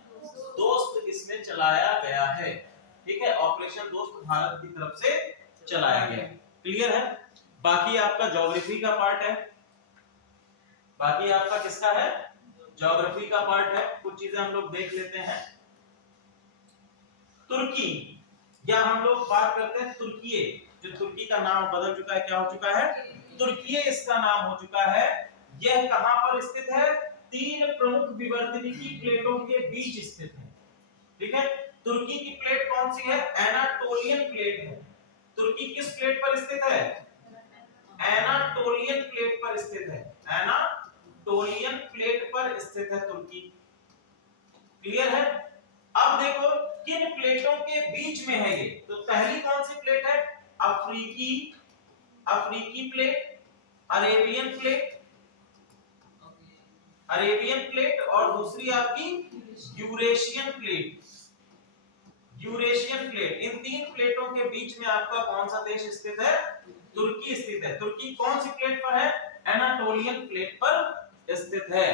दोस्त इसमें चलाया गया है। ठीक है, ऑपरेशन दोस्त भारत की तरफ से चलाया गया। क्लियर है? बाकी आपका ज्योग्राफी का पार्ट है। बाकी आपका किसका है? ज्योग्राफी का पार्ट है। कुछ चीजें हम लोग देख लेते हैं। तुर्की, या हम लोग बात करते हैं तुर्कीये, जो तुर्की का नाम बदल चुका है, क्या हो चुका है? तुर्कीये इसका नाम हो चुका है। यह कहां पर स्थित है? 3 प्रमुख विवर्तनिकी प्लेटों के बीच स्थित है। ठीक है, तुर्की की प्लेट कौन सी है? एनाटोलियन प्लेट है। तुर्की किस प्लेट पर स्थित है? एनाटोलियन प्लेट पर स्थित है। एनाटोलियन प्लेट पर स्थित है तुर्की। क्लियर है? अब देखो किन प्लेटों के बीच में है ये। तो पहली कौन सी प्लेट है? अफ्रीकी प्लेट, अरेबियन प्लेट, और दूसरी आपकी यूरेशियन प्लेट। यूरेशियन प्लेट, इन 3 प्लेटों के बीच में आपका कौन सा देश स्थित है? तुर्की स्थित है। तुर्की कौन सी प्लेट पर है? एनाटोलियन प्लेट पर स्थित है।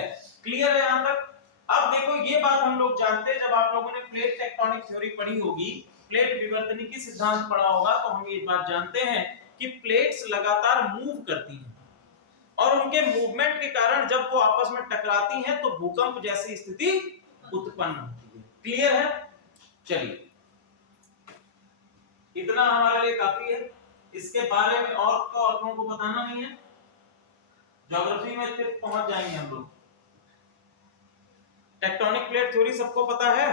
क्लियर है यहां तक? अब देखो ये बात हम लोग जानते हैं, जब आप लोगों ने प्लेट टेक्टोनिक थ्योरी पढ़ी होगी, प्लेट विवर्तनिकी सिद्धांत पढ़ा होगा, तो हम ये बात जानते हैं कि प्लेट्स लगातार मूव करती हैं और उनके मूवमेंट के कारण जब वो आपस में टकराती हैं तो भूकंप जैसी स्थिति उत्पन्न होती है। क्लियर है? चलिए, इतना हमारे लिए काफी है। इसके बारे में और तो आप लोगों को बताना नहीं है, ज्योग्राफी में फिर पहुंच जाएंगे हम लोग। टेक्टोनिक प्लेट थ्योरी सबको पता है?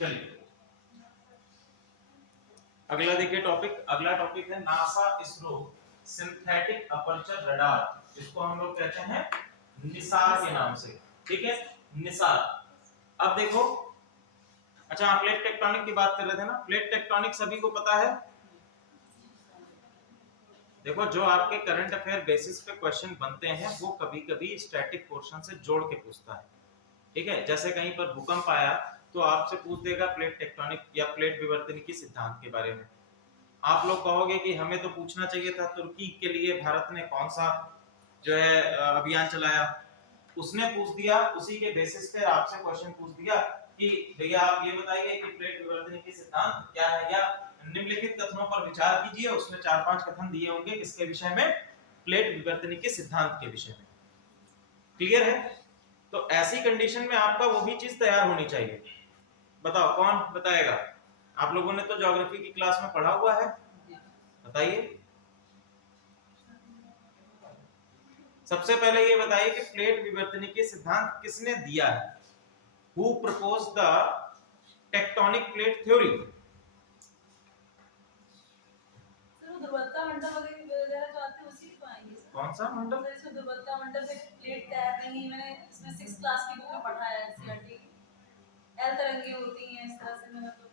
चलिए, अगला देखिए टॉपिक। अगला टॉपिक है NASA ISRO synthetic aperture radar, जिसको हम लोग कहते हैं निसार के नाम से। ठीक है, निसार। अब देखो, अच्छा आप प्लेट टेक्टोनिक की बात कर रहे थे ना, प्लेट टेक्टोनिक सभी को पता है। देखो, जो आपके करंट अफेयर बेसिस पे क्वेश्चन बनते हैं वो कभी-कभी स्टैटिक पोर्शन से जोड़ के पूछता है। ठीक है, जैसे कहीं पर भूकंप आया तो आपसे पूछ देगा प्लेट टेक्टोनिक या प्लेट विवर्तनिकी सिद्धांत के बारे में। आप लोग कहोगे कि हमें तो पूछना चाहिए था तुर्की के लिए भारत ने कौन सा जो है अभियान चलाया, उसने पूछ दिया, उसी के बेसिस पे आपसे क्वेश्चन पूछ दिया कि भैया आप ये बताइए कि प्लेट विवर्तनिकी सिद्धांत क्या है, या निम्नलिखित कथनों पर विचार कीजिए। उसमें 4-5 कथन दिए होंगे किसके विषय में? प्लेट विवर्तनिकी सिद्धांत के विषय में। क्लियर है? तो ऐसी कंडीशन में आपका वो भी चीज तैयार होनी चाहिए। बताओ कौन बताएगा? आप लोगों ने तो ज्योग्राफी की क्लास में पढ़ा हुआ है, बताइए। सबसे पहले ये बताइए कि प्लेट विवर्तनिकी सिद्धांत किसने दिया है? Who proposed the tectonic plate theory? Sir वो दुर्बलता मंडल वगैरह जो आते हैं उसी के तो आएंगे सर। कौन सा मंडल? सर इसमें दुर्बलता मंडल पे प्लेट तैयार नहीं, मैंने इसमें 6th क्लास की बुक में पढ़ा है एनसीईआरटी। एल तरंगे होती हैं इस तरह से, मैंने तो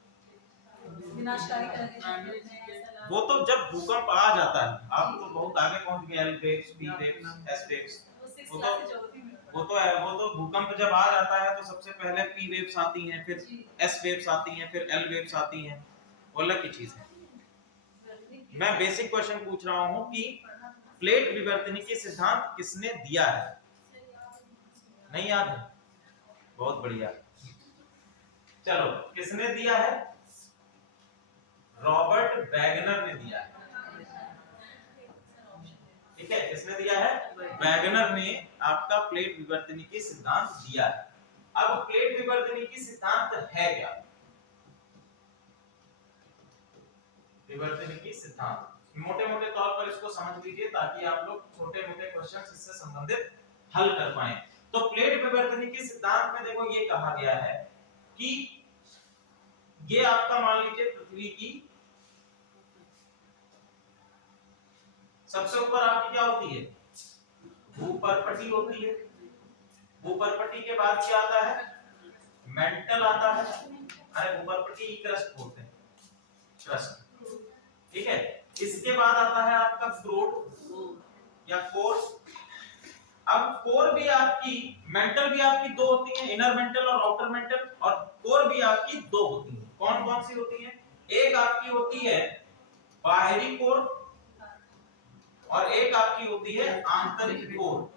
विनाशकारी तरंगे ऐसा वो तो जब भूकंप आ जाता है, आप तो बहुत आगे पहुंच गए, L waves, B waves, S waves. वो 6th क्लास से ज्योग्राफी में वो तो भूकंप जब आ जाता है तो सबसे पहले पी वेव्स आती हैं, फिर एस वेव्स आती हैं, फिर एल वेव्स आती हैं, वो अलग की चीज है। मैं बेसिक क्वेश्चन पूछ रहा हूं कि प्लेट विवर्तनिकी सिद्धांत किसने दिया है? नहीं याद है? बहुत बढ़िया। चलो, किसने दिया है? रॉबर्ट वैगनर ने दिया है। ठीक है, किसने दिया है? वैगनर ने आपका प्लेट विवर्तनिकी सिद्धांत दिया है। अब प्लेट विवर्तनिकी सिद्धांत है क्या? विवर्तनिकी सिद्धांत मोटे-मोटे तौर पर इसको समझ लीजिए ताकि आप लोग छोटे-मोटे क्वेश्चंस इससे संबंधित हल कर पाएं। तो प्लेट विवर्तनिकी सिद्धांत में देखो ये कहा गया है कि ये आपका मान लीजिए पृथ्वी की सबसे ऊपर आपकी क्या होती है? भूपर्पटी होती है। भूपर्पटी के बाद क्या आता है? मेंटल आता है। अरे भूपर्पटी की क्रस्ट बोलते हैं, क्रस्ट। ठीक है, इसके बाद आता है आपका क्रोड या कोर। अब कोर भी आपकी, मेंटल भी आपकी दो होती है, इनर मेंटल और आउटर मेंटल, और कोर भी आपकी दो होती है। कौन कौन सी होती है? एक आपकी होती है बाहरी कोर और एक आपकी होती है आंतरिक कोर।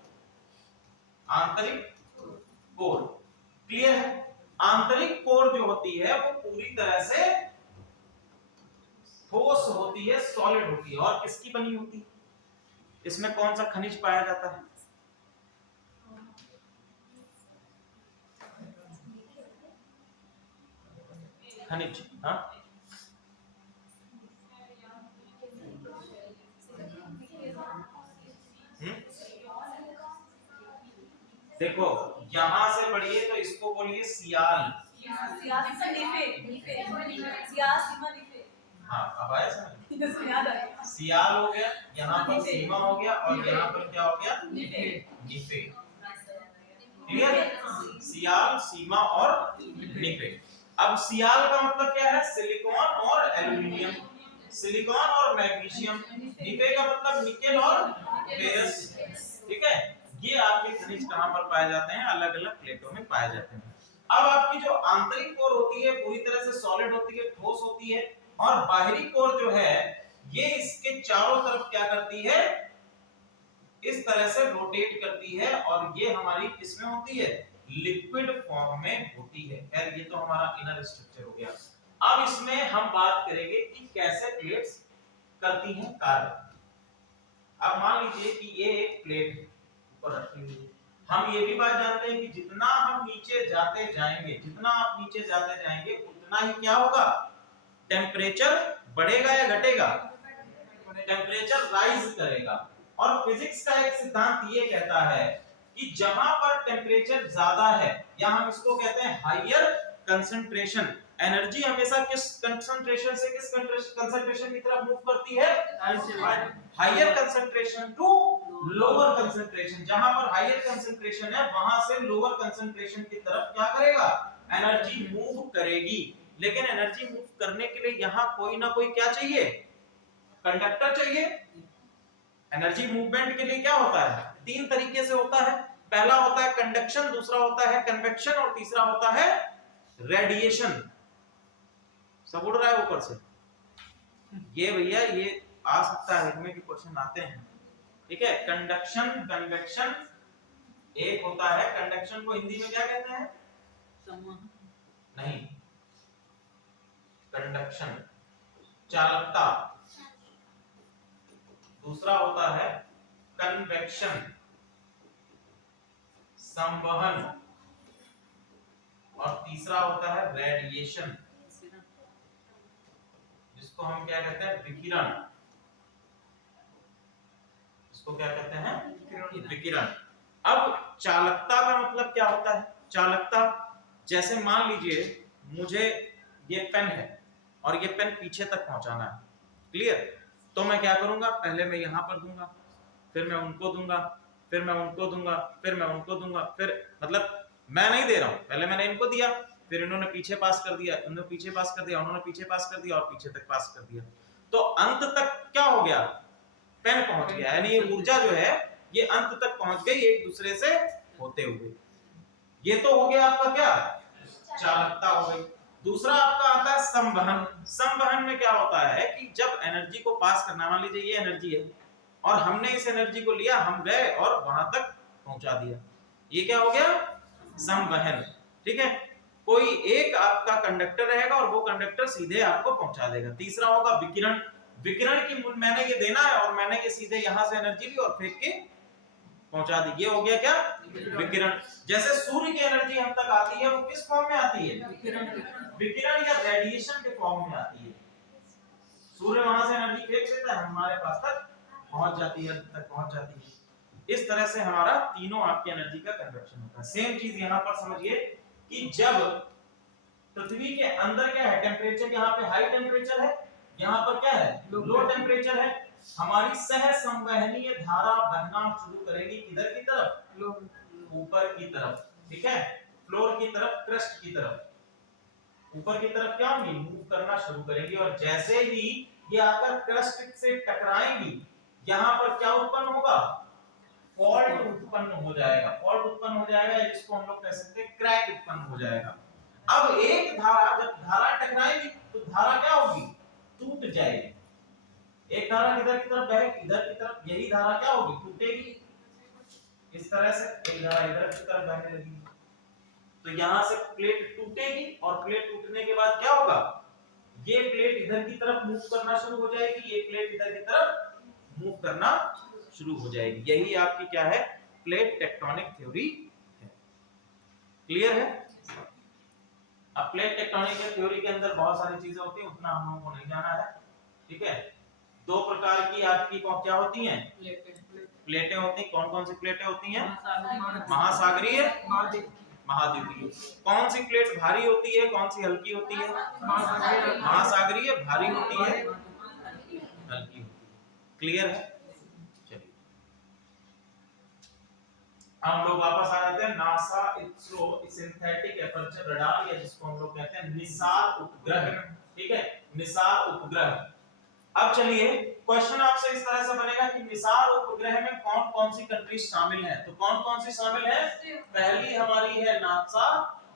आंतरिक कोर, क्लियर है? आंतरिक कोर जो होती है वो पूरी तरह से ठोस होती है, सॉलिड होती है। और किसकी बनी होती है? इसमें कौन सा खनिज पाया जाता है? खनिज, हाँ, देखो यहां से बढ़िए तो इसको बोलिए सियाल। सियाल से नीफे सियाल सीमा नीफे। हाँ अब आया समझ। इसमें याद आ गया। सियाल हो गया, यहाँ पर सीमा हो गया और यहाँ पर क्या हो गया नीफे। नीफे। क्लियर? सियाल, सीमा और नीफे। अब सियाल का मतलब क्या है? सिलिकॉन और एल्युमिनियम, सिलिकॉन और मैग्नीशियम। नीफे का मतलब निकेल और फेरस। ठीक है, ये आपके खनिज कहां पर पाए जाते हैं? अलग अलग प्लेटों में पाए जाते हैं। अब आपकी जो आंतरिक कोर होती है पूरी तरह से सॉलिड होती है, ठोस होती है, और बाहरी कोर जो है ये इसके चारों तरफ क्या करती है? इस तरह से रोटेट करती है, और ये हमारी किसमें होती है? लिक्विड फॉर्म में होती है। खैर ये तो हमारा इनर स्ट्रक्चर हो गया। अब इसमें हम बात करेंगे कि कैसे प्लेट्स करती हैं कार्य। अब मान लीजिए कि ये एक प्लेट ऊपर रखी हुई है, हम ये भी बात जानते हैं कि जितना हम नीचे जाते जाएंगे, जितना आप नीचे जाते जाएंगे उतना ही क्या होगा? टेम्परेचर बढ़ेगा या घटेगा? टेम्परेचर राइज करेगा। और फिजिक्स का एक सिद्धांत ये कहता है कि जहां पर टेम्परेचर ज्यादा है, या हम इसको कहते हैं हायर कंसंट्रेशन, एनर्जी हमेशा किस कंसंट्रेशन से किस कंसंट्रेशन की तरफ मूव करती है? Higher concentration to lower concentration. जहां पर हायर कंसंट्रेशन है वहां से लोअर कंसंट्रेशन की तरफ क्या करेगा? एनर्जी मूव करेगी। लेकिन एनर्जी मूव करने के लिए यहां कोई ना कोई क्या चाहिए? कंडक्टर चाहिए। एनर्जी मूवमेंट के लिए क्या होता है? तीन तरीके से होता है। पहला होता है कंडक्शन, दूसरा होता है कन्वेक्शन, और तीसरा होता है रेडिएशन। सब उड़ रहा है ऊपर से। ये भैया ये आ सकता है, इनमें भी क्वेश्चन आते हैं। ठीक है, कंडक्शन, कन्वेक्शन एक होता है। कंडक्शन को हिंदी में क्या कहते हैं? नहीं, कंडक्शन चालकता। दूसरा होता है कन्वेक्शन संवहन, और तीसरा होता है रेडिएशन, जिसको हम क्या कहते हैं? विकिरण। इसको क्या कहते हैं? विकिरण। अब चालकता का मतलब क्या होता है? चालकता, जैसे मान लीजिए मुझे ये पेन है और ये पेन पीछे तक पहुंचाना है। क्लियर? तो मैं क्या करूंगा? पहले मैं यहां पर दूंगा, फिर मैं उनको दूंगा, फिर मैं उनको दूंगा, फिर मैं उनको दूंगा, फिर मतलब मैं नहीं दे रहा हूं, पहले मैंने इनको दिया, फिर इन्होंने पीछे पास कर दिया, इन्होंने पीछे पास कर दिया, उन्होंने पीछे पास कर दिया, और पीछे तक पास कर दिया। तो अंत तक क्या हो गया? पेन पहुंच गया। यानी ये ऊर्जा जो है ये अंत तक पहुंच गई एक दूसरे से होते हुए। ये तो हो गया आपका क्या? चालकता हो गई। दूसरा आपका आता है संवहन। संवहन में क्या होता है कि जब एनर्जी को पास करना, मान लीजिए ये एनर्जी है और हमने इस एनर्जी को लिया, हम गए और वहां तक पहुंचा दिया, ये क्या हो गया? संवहन। ठीक है, कोई एक आपका कंडक्टर रहेगा और वो कंडक्टर सीधे आपको पहुंचा देगा। तीसरा होगा विकिरण। विकिरण की मैंने ये देना है और मैंने ये सीधे यहां से एनर्जी ली और फेंक के पहुंचा दी, ये हो गया क्या? विकिरण। जैसे सूर्य की एनर्जी हम तक आती है वो किस फॉर्म में आती है? विकिरण या रेडिएशन के फॉर्म में आती है। सूर्य वहां से एनर्जी फेंक देता है, हमारे पास तक पहुंच जाती है, तक पहुंच जाती है। इस तरह से हमारा तीनों आपकी एनर्जी का कन्वर्शन होता है। सेम चीज यहां पर समझिए कि जब पृथ्वी के अंदर क्या है? टेम्परेचर यहाँ पे हाई टेम्परेचर है, यहाँ पर क्या है? लो टेम्परेचर है। हमारी सह संवहनीय धारा बहना शुरू करेगी किधर की तरफ? ऊपर की तरफ। ठीक है, फ्लोर की तरफ, क्रस्ट की तरफ। ऊपर की तरफ क्या होगी? मूव करना शुरू करेगी, और जैसे ही ये आकर क्रस्ट से टकराएंगी, यहाँ पर क्या उत्पन्न होगा? फॉल्ट उत्पन्न हो जाएगा। फॉल्ट उत्पन्न हो जाएगा, जिसको हम लोग कह सकते हैं क्रैक उत्पन्न हो जाएगा। अब एक धारा, जब धारा टकराएगी तो धारा क्या होगी? टूट जाएगी। एक धारा किधर की तरफ बहेगी? इधर की तरफ। यही धारा क्या होगी? टूटेगी। इस तरह से एक धारा इधर की तरफ बहने लगेगी, तो यहां से प्लेट टूटेगी, और प्लेट टूटने के बाद क्या होगा? ये प्लेट इधर की तरफ मूव करना शुरू हो जाएगी, ये प्लेट इधर की तरफ मूव करना शुरू हो जाएगी। यही आपकी क्या है? प्लेट टेक्टोनिक थ्योरी है। क्लियर है? अब प्लेट टेक्टोनिक के थ्योरी के अंदर बहुत सारी चीजें होती हैं, उतना हम लोगों को नहीं जाना है। ठीक है, दो प्रकार की आपकी क्या होती हैं? प्लेटें होती हैं, कौन कौन सी प्लेटें होती हैं? महासागरीय, महाद्वीपीय। कौन सी प्लेट भारी होती है, कौन सी हल्की होती है? महासागरीय भारी होती है, हल्की होती है। क्लियर है? चलिए हम लोग वापस आ जाते हैं। NASA ISRO synthetic aperture radar, या जिसको हम लोग कहते हैं निसार उपग्रह, ठीक है, निसार उपग्रह। अब चलिए क्वेश्चन आपसे इस तरह से बनेगा कि निसार उपग्रह में कौन कौन सी कंट्रीज शामिल है। तो कौन कौन सी शामिल है? पहली हमारी है नासा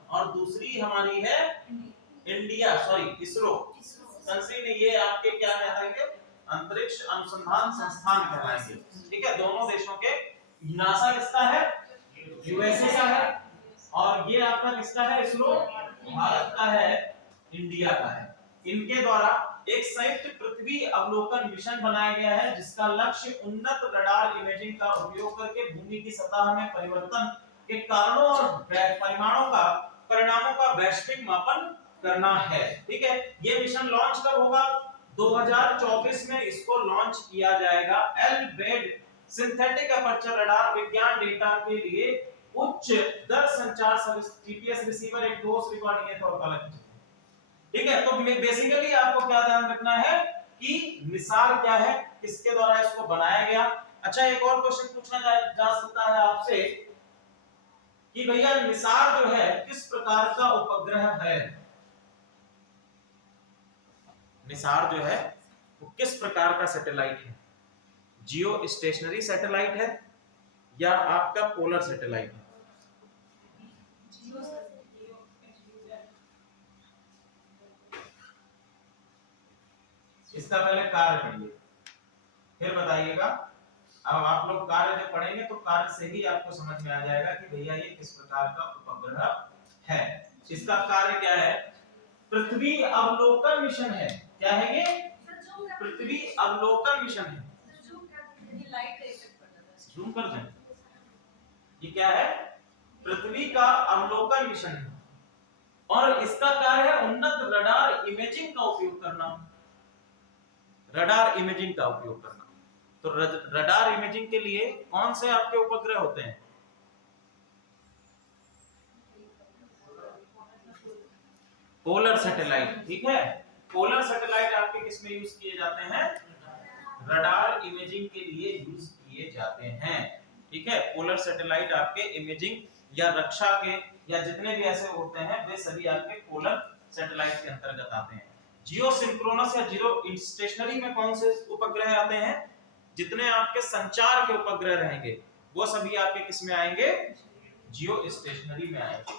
और दूसरी हमारी है इंडिया, सॉरी इसरो। संसद ये आपके क्या कहलाएंगे? अंतरिक्ष अनुसंधान संस्थान कहलाएंगे, ठीक है। दोनों देशों के, नासा किसका है? यूएसए का है, और ये आपका किसका है? इसरो भारत का है, इंडिया का है। इनके द्वारा एक संयुक्त पृथ्वी अवलोकन मिशन बनाया गया है, जिसका लक्ष्य उन्नत रडार इमेजिंग का उपयोग करके भूमि की सतह में परिवर्तन के कारणों और परिणामों का वैश्विक मापन करना है, ठीक है। ये मिशन लॉन्च कब होगा? 2024 में इसको लॉन्च किया जाएगा। एल-बेड सिंथेटिक एपर्चर रडार विज्ञान डेटा के लिए उच्च दर संचार जीपीएस रिसीवर एक ठोस रिकॉर्डिंग के तौर पर, ठीक है। तो बेसिकली आपको क्या ध्यान रखना है कि निसार क्या है, किसके द्वारा इसको बनाया गया। अच्छा, एक और क्वेश्चन पूछना जा सकता है आपसे कि भैया निसार जो है किस प्रकार का उपग्रह है? निसार जो है वो किस प्रकार का सैटेलाइट है? जियो स्टेशनरी सैटेलाइट है या आपका पोलर सैटेलाइट है? इसका पहले कार्य पढ़िए, फिर बताइएगा। अब आप लोग कार्य जब पढ़ेंगे तो कार्य से ही आपको समझ में आ जाएगा कि भैया ये किस प्रकार का उपग्रह है। इसका कार्य क्या है? पृथ्वी अवलोकन मिशन है। क्या है ये? पृथ्वी अवलोकन मिशन है। जूम कर दें। ये क्या है? पृथ्वी का अवलोकन मिशन है, और इसका कार्य है उन्नत रडार इमेजिंग का उपयोग करना। रडार इमेजिंग का उपयोग करना। तो रडार इमेजिंग के लिए कौन से आपके उपग्रह होते हैं? पोलर सैटेलाइट, ठीक है। पोलर सैटेलाइट आपके किस में यूज किए जाते हैं? रडार इमेजिंग के लिए यूज किए जाते हैं, ठीक है। पोलर सैटेलाइट आपके इमेजिंग या रक्षा के या जितने भी ऐसे होते हैं वे सभी आपके पोलर सैटेलाइट के अंतर्गत आते हैं। जियो सिंक्रोनस या जीरो स्टेशनरी में कौन से उपग्रह आते हैं? जितने आपके संचार के उपग्रह रहेंगे वो सभी आपके किस में आएंगे? जियो स्टेशनरी में आएंगे।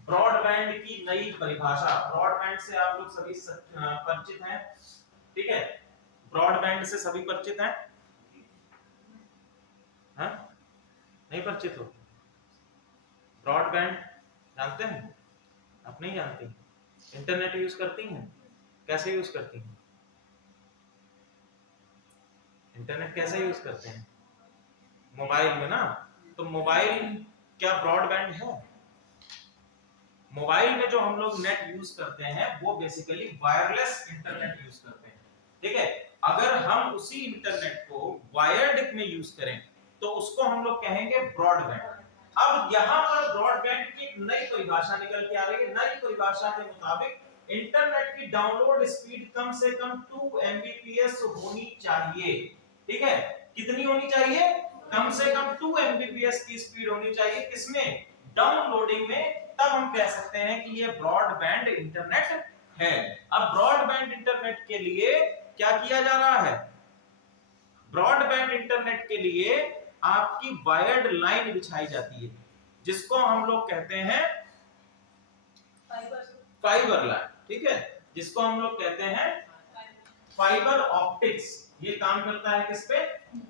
ब्रॉडबैंड की नई परिभाषा। ब्रॉडबैंड से आप लोग सभी परिचित हैं, ठीक है। ब्रॉडबैंड से सभी परिचित हैं? हाँ? नहीं परिचित हो? ब्रॉडबैंड जानते हैं? आप नहीं जानते? इंटरनेट यूज करती हैं? कैसे यूज करती हैं? इंटरनेट कैसे यूज करते हैं? मोबाइल में ना। तो मोबाइल क्या ब्रॉडबैंड है? मोबाइल में जो हम लोग नेट यूज करते हैं वो बेसिकली वायरलेस इंटरनेट यूज करते हैं, ठीक है। अगर हम उसी इंटरनेट को वायर्ड में यूज करें तो उसको हम लोग कहेंगे ब्रॉडबैंड। अब यहाँ पर ब्रॉडबैंड की नई परिभाषा निकल के आ रही है। नई परिभाषा के मुताबिक इंटरनेट की डाउनलोड स्पीड कम से कम 2 Mbps होनी चाहिए, ठीक है। कितनी होनी चाहिए? कम से कम 2 Mbps की स्पीड होनी चाहिए। किसमें? डाउनलोडिंग में। तब हम कह सकते हैं कि ये ब्रॉडबैंड इंटरनेट है। अब ब्रॉडबैंड इंटरनेट के लिए क्या किया जा रहा है? ब्रॉडबैंड इंटरनेट के लिए आपकी वायर्ड लाइन बिछाई जाती है, जिसको हम लोग कहते हैं फाइबर लाइन, ठीक है, जिसको हम लोग कहते हैं फाइबर ऑप्टिक्स। ये काम करता है किस पे?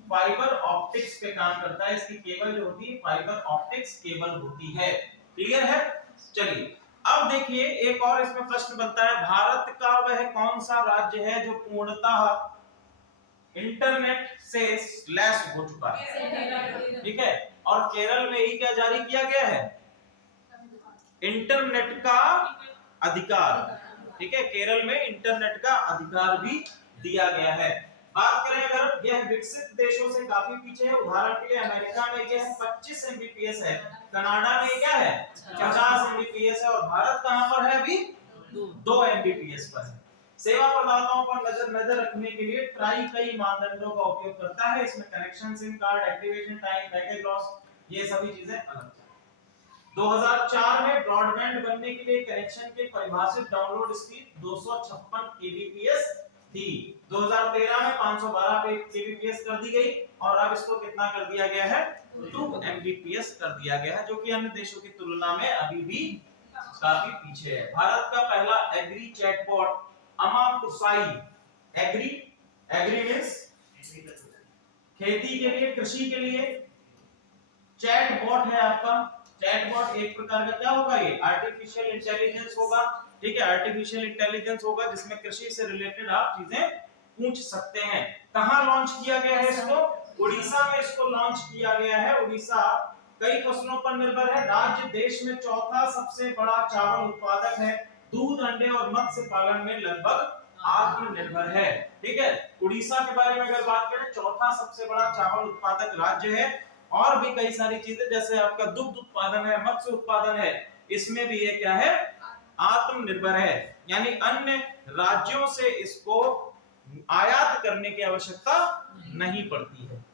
फाइबर ऑप्टिक्स पे काम करता है। इसकी केबल जो होती है फाइबर ऑप्टिक्स केबल होती है। क्लियर है? चलिए अब देखिए एक और इसमें प्रश्न बनता है, भारत का वह कौन सा राज्य है जो पूर्णतः इंटरनेट से लैस हो चुका है? ठीक है, और केरल में ही क्या जारी किया गया है? इंटरनेट का अधिकार। ठीक है, केरल में इंटरनेट का अधिकार भी दिया गया है। बात करें अगर, यह विकसित देशों से काफी पीछे है। उदाहरण के लिए अमेरिका में यह 25 एमबीपीएस है, कनाडा में क्या है 50 एमबीपीएस है, और भारत कहां पर है अभी 2 एमबीपीएस पर है। सेवा प्रदाताओं पर नजर रखने के लिए ट्राई कई मानदंडों का उपयोग करता है। इसमें connection, SIM card, activation time, package loss, ये सभी चीजें अलग। 2004 में ब्रॉडबैंड बनने के लिए कनेक्शन के परिभाषित डाउनलोड स्पीड 256 केबीपीएस थी। 2013 में 512 केबीपीएस कर दी गई, और अब इसको कितना कर दिया गया है 2 एमबीपीएस कर दिया गया है, जो कि अन्य देशों की तुलना में अभी भी काफी पीछे है। भारत का पहला एग्री चैटबॉट अमाकुसाई, एग्री मींस खेती के लिए, कृषि के लिए, चैटबॉट है आपका। चैटबॉट एक प्रकार का क्या होगा, ये आर्टिफिशियल इंटेलिजेंस होगा, ठीक है, आर्टिफिशियल इंटेलिजेंस होगा जिसमें कृषि से रिलेटेड आप चीजें पूछ सकते हैं। कहां लॉन्च किया गया है इसको, उड़ीसा में इसको लॉन्च किया गया है। उड़ीसा कई फसलों पर निर्भर है, राज्य देश में चौथा सबसे बड़ा चावल उत्पादक है, दूध, अंडे और मत्स्य पालन में लगभग आत्मनिर्भर है। ठीक है, उड़ीसा के बारे में अगर बात करें, चौथा सबसे बड़ा चावल उत्पादक राज्य है, और भी कई सारी चीजें जैसे आपका दुग्ध उत्पादन है, मत्स्य उत्पादन है, इसमें भी ये क्या है आत्मनिर्भर है, यानी अन्य राज्यों से इसको आयात करने की आवश्यकता नहीं पड़ती है।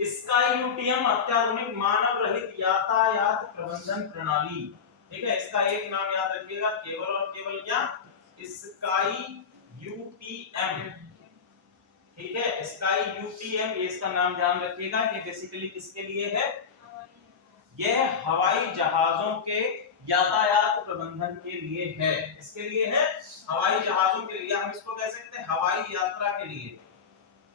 स्काई यूटीएम अत्याधुनिक मानव रहित यातायात प्रबंधन प्रणाली। ठीक है, इसका एक नाम याद रखिएगा, केवल और केवल क्या, स्काई यूटीएम। ठीक है, स्काई यूटीएम, ये इसका नाम ध्यान रखिएगा। ये बेसिकली किसके लिए है, यह हवाई जहाजों के यातायात प्रबंधन के लिए है। इसके लिए है, हवाई जहाजों के लिए, हम इसको कह सकते हैं हवाई यात्रा के लिए,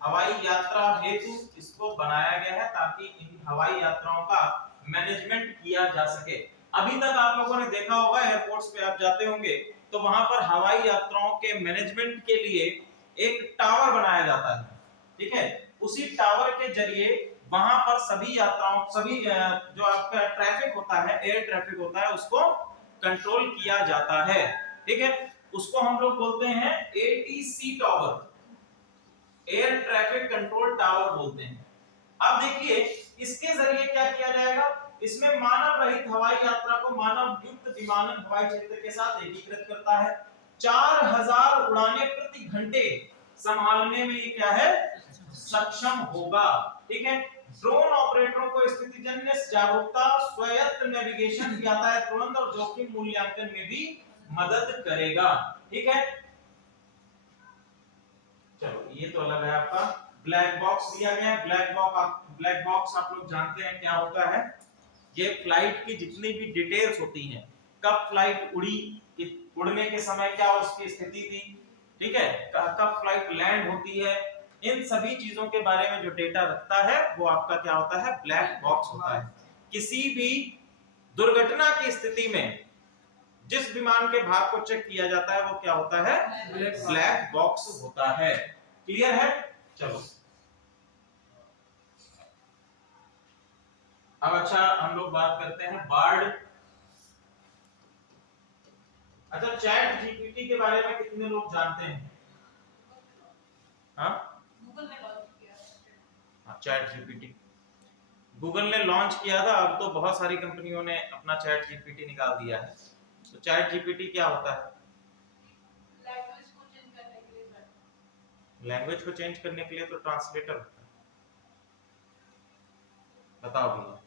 हवाई यात्रा हेतु इसको बनाया गया है, ताकि इन हवाई यात्राओं का मैनेजमेंट किया जा सके। अभी तक आप लोगों ने देखा होगा, एयरपोर्ट्स पे आप जाते होंगे तो वहां पर हवाई यात्राओं के मैनेजमेंट के लिए एक टावर बनाया जाता है। ठीक है, उसी टावर के जरिए वहां पर सभी यात्राओं, सभी जो आपका ट्रैफिक होता है, एयर ट्रैफिक होता है, उसको कंट्रोल किया जाता है। ठीक है, उसको हम लोग बोलते हैं ATC tower, air traffic control tower बोलते हैं। अब देखिए, इसके जरिए क्या किया जाएगा, इसमें मानव रहित हवाई यात्रा को मानव युक्त विमानन हवाई क्षेत्र के साथ एकीकृत करता है। 4000 उड़ानें प्रति घंटे संभालने में ये क्या है, सक्षम होगा। ठीक है, ड्रोन ऑपरेटरों को स्थितिजन्य जागरूकता, स्वायत्त नेविगेशन, यातायात प्रबंधन और जोखिम मूल्यांकन में भी मदद करेगा। ठीक है, चलो ये तो अलग है आपका। ब्लैक बॉक्स दिया गया है, ब्लैक बॉक्स आप लोग जानते हैं क्या होता है, ये फ्लाइट की जितनी भी डिटेल्स होती हैं, कब फ्लाइट उड़ी, उड़ने के समय क्या उसकी स्थिति थी, ठीक है, कब फ्लाइट लैंड होती है, इन सभी चीजों के बारे में जो डेटा रखता है वो आपका क्या होता है, ब्लैक बॉक्स होता है। किसी भी दुर्घटना की स्थिति में जिस विमान के भाग को चेक किया जाता है वो क्या होता है, ब्लैक बॉक्स होता है। क्लियर है, चलो अब अच्छा हम लोग बात करते हैं बार्ड। अच्छा, चैट जीपीटी के बारे में कितने लोग जानते हैं? हाँ, गूगल ने लॉन्च किया, चैट जीपीटी गूगल ने लॉन्च किया था, अब तो बहुत सारी कंपनियों ने अपना चैट जीपीटी निकाल दिया है। तो चैट जीपीटी क्या होता है? लैंग्वेज को चेंज करने के लिए तो ट्रांसलेटर होता है। बताओ भैया,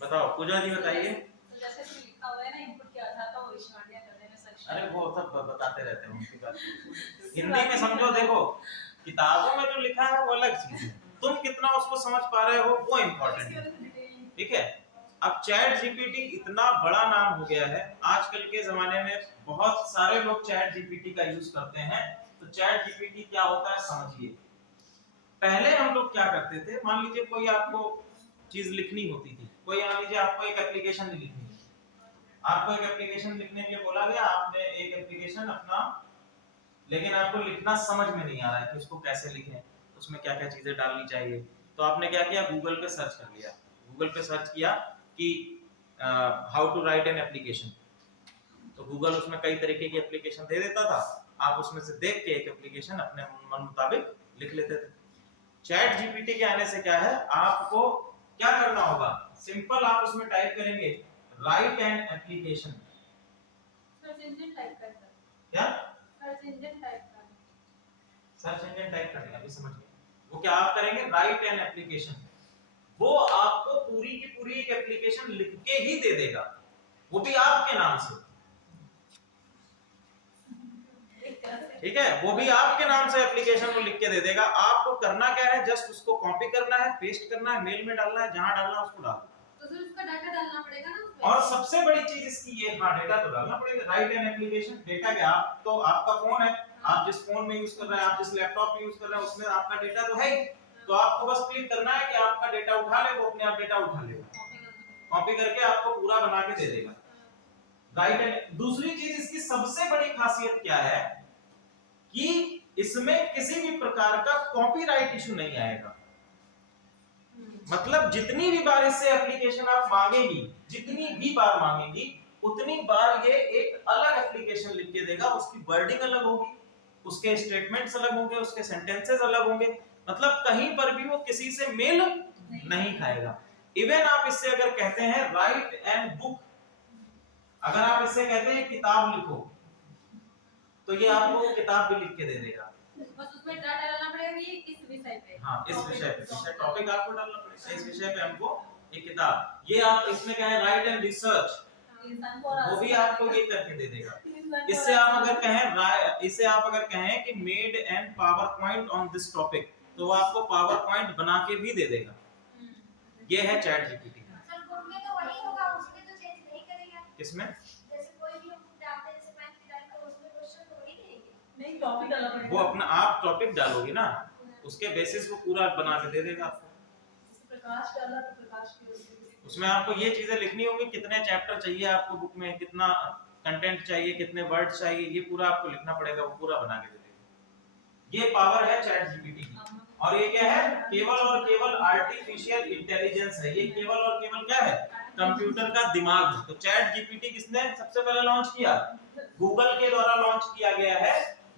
बताओ पूजा जी बताइए। तो जैसे इसमें लिखा हुआ है ना, इनपुट क्या था तो विश्वाडिया करने में सक्षम। अरे वो सब बताते रहते हैं उनकी बात, हिंदी में समझो। देखो, किताबों में जो लिखा है वो अलग चीज है, तुम कितना उसको समझ पा रहे हो वो इम्पोर्टेंट है। ठीक है, अब चैट जीपीटी इतना बड़ा नाम हो गया है, आजकल के जमाने में बहुत सारे लोग चैट जीपीटी का यूज करते हैं। तो चैट जीपीटी क्या होता है समझिए। पहले हम लोग क्या करते थे, मान लीजिए कोई आपको चीज लिखनी होती थी, कोई मान लीजिए आपको एक एप्लीकेशन लिखनी है, आपको एक एप्लीकेशन लिखने के लिए बोला गया, आपने एक एप्लीकेशन अपना, लेकिन आपको लिखना समझ में नहीं आ रहा है कि उसको कैसे लिखें, उसमें क्या क्या चीजें डालनी चाहिए, तो आपने क्या किया, गूगल पे सर्च कर लिया, गूगल पे सर्च किया कि how to write an application, तो गूगल उसमें कई तरीके की एप्लीकेशन दे देता था, आप उसमें से देख के एक एप्लीकेशन अपने मन मुताबिक लिख लेते थे। चैट जीपीटी के आने से क्या है, आपको क्या करना होगा, सिंपल आप उसमें टाइप करेंगे right an application, search engine type करता है, क्या सर्च इंजन टाइप करता है, सर्च इंजन टाइप करने अभी समझ गए, वो क्या आप करेंगे, राइट एन एप्लीकेशन, वो आपको पूरी की पूरी एक एप्लीकेशन लिख के ही दे देगा, वो भी आपके नाम से, ठीक है, वो भी आपके नाम से एप्लीकेशन वो लिख के दे देगा। आपको करना क्या है, जस्ट उसको कॉपी करना है, पेस्ट करना है, मेल में डालना है, जहां डालना है उसको डालना है। तो फिर उसका डाटा डालना पड़ेगा ना उसमें। और सबसे बड़ी चीज इसकी ये, हाँ डेटा तो डालना पड़ेगा, राइट एन एप्लीकेशन, डेटा क्या, आप तो आपका फोन है, आप जिस फोन में यूज कर रहे हैं, आप जिस लैपटॉप में यूज कर रहे हैं, उसमें आपका डेटा तो है ही, तो आपको बस क्लिक करना है कि आपका डेटा उठा ले, वो अपने आप डेटा उठा लेगा, कॉपी करके आपको पूरा बना के दे देगा, राइट एन। दूसरी चीज इसकी सबसे बड़ी खासियत क्या है कि इसमें किसी भी प्रकार का कॉपीराइट इशू नहीं आएगा, मतलब जितनी भी बार इससे एप्लीकेशन आप मांगेंगी, जितनी भी बार मांगेंगी, उतनी बार ये एक अलग एप्लीकेशन लिख के देगा, उसकी वर्डिंग अलग होगी, उसके स्टेटमेंट्स अलग होंगे, उसके सेंटेंसेस अलग होंगे, मतलब कहीं पर भी वो किसी से मेल नहीं खाएगा। इवन आप इससे अगर कहते हैं राइट एन बुक, अगर आप इससे कहते हैं किताब लिखो, तो ये आपको किताब भी लिख के दे देगा, बस उसमें डाटा डालना पड़ेगा कि इस विषय पे, हाँ इस विषय पे, विषय टॉपिक आपको डालना पड़ेगा, इस विषय पे हमको एक किताब, ये आप इसमें क्या है, राइट एंड रिसर्च, वो भी आपको ये करके दे देगा। इससे आप अगर कहें, इससे आप अगर कहें कि made an power point on this topic, तो वो आपको पावर पॉइंट बना के भी दे देगा। ये है चैट जीपीटी। सर बुक में तो वही होगा, उसमें तो चेंज नहीं करेगा। किसमें, जैसे कोई भी हम बुक डालते हैं, जैसे मैथ की डाली तो उसमें क्वेश्चन तो वही देंगे। नहीं टॉपिक डालना पड़ेगा, वो अपना आप टॉपिक डालोगे ना, उसके बेसिस वो पूरा बना के दे देगा आपको। प्रकाश डाला तो प्रकाश की उसमें आपको ये चीजें लिखनी होगी, कितने चैप्टर चाहिए आपको बुक में, कितना कंटेंट चाहिए, कितने वर्ड चाहिए, ये पूरा आपको लिखना पड़ेगा, वो पूरा बना के दे देगा। ये पावर है चैट जीपीटी की। और ये क्या है, केवल और केवल आर्टिफिशियल इंटेलिजेंस है, ये केवल और केवल क्या है, कंप्यूटर का दिमाग है। तो चैट जीपीटी किसने सबसे पहले लॉन्च किया, गूगल के द्वारा लॉन्च किया गया है।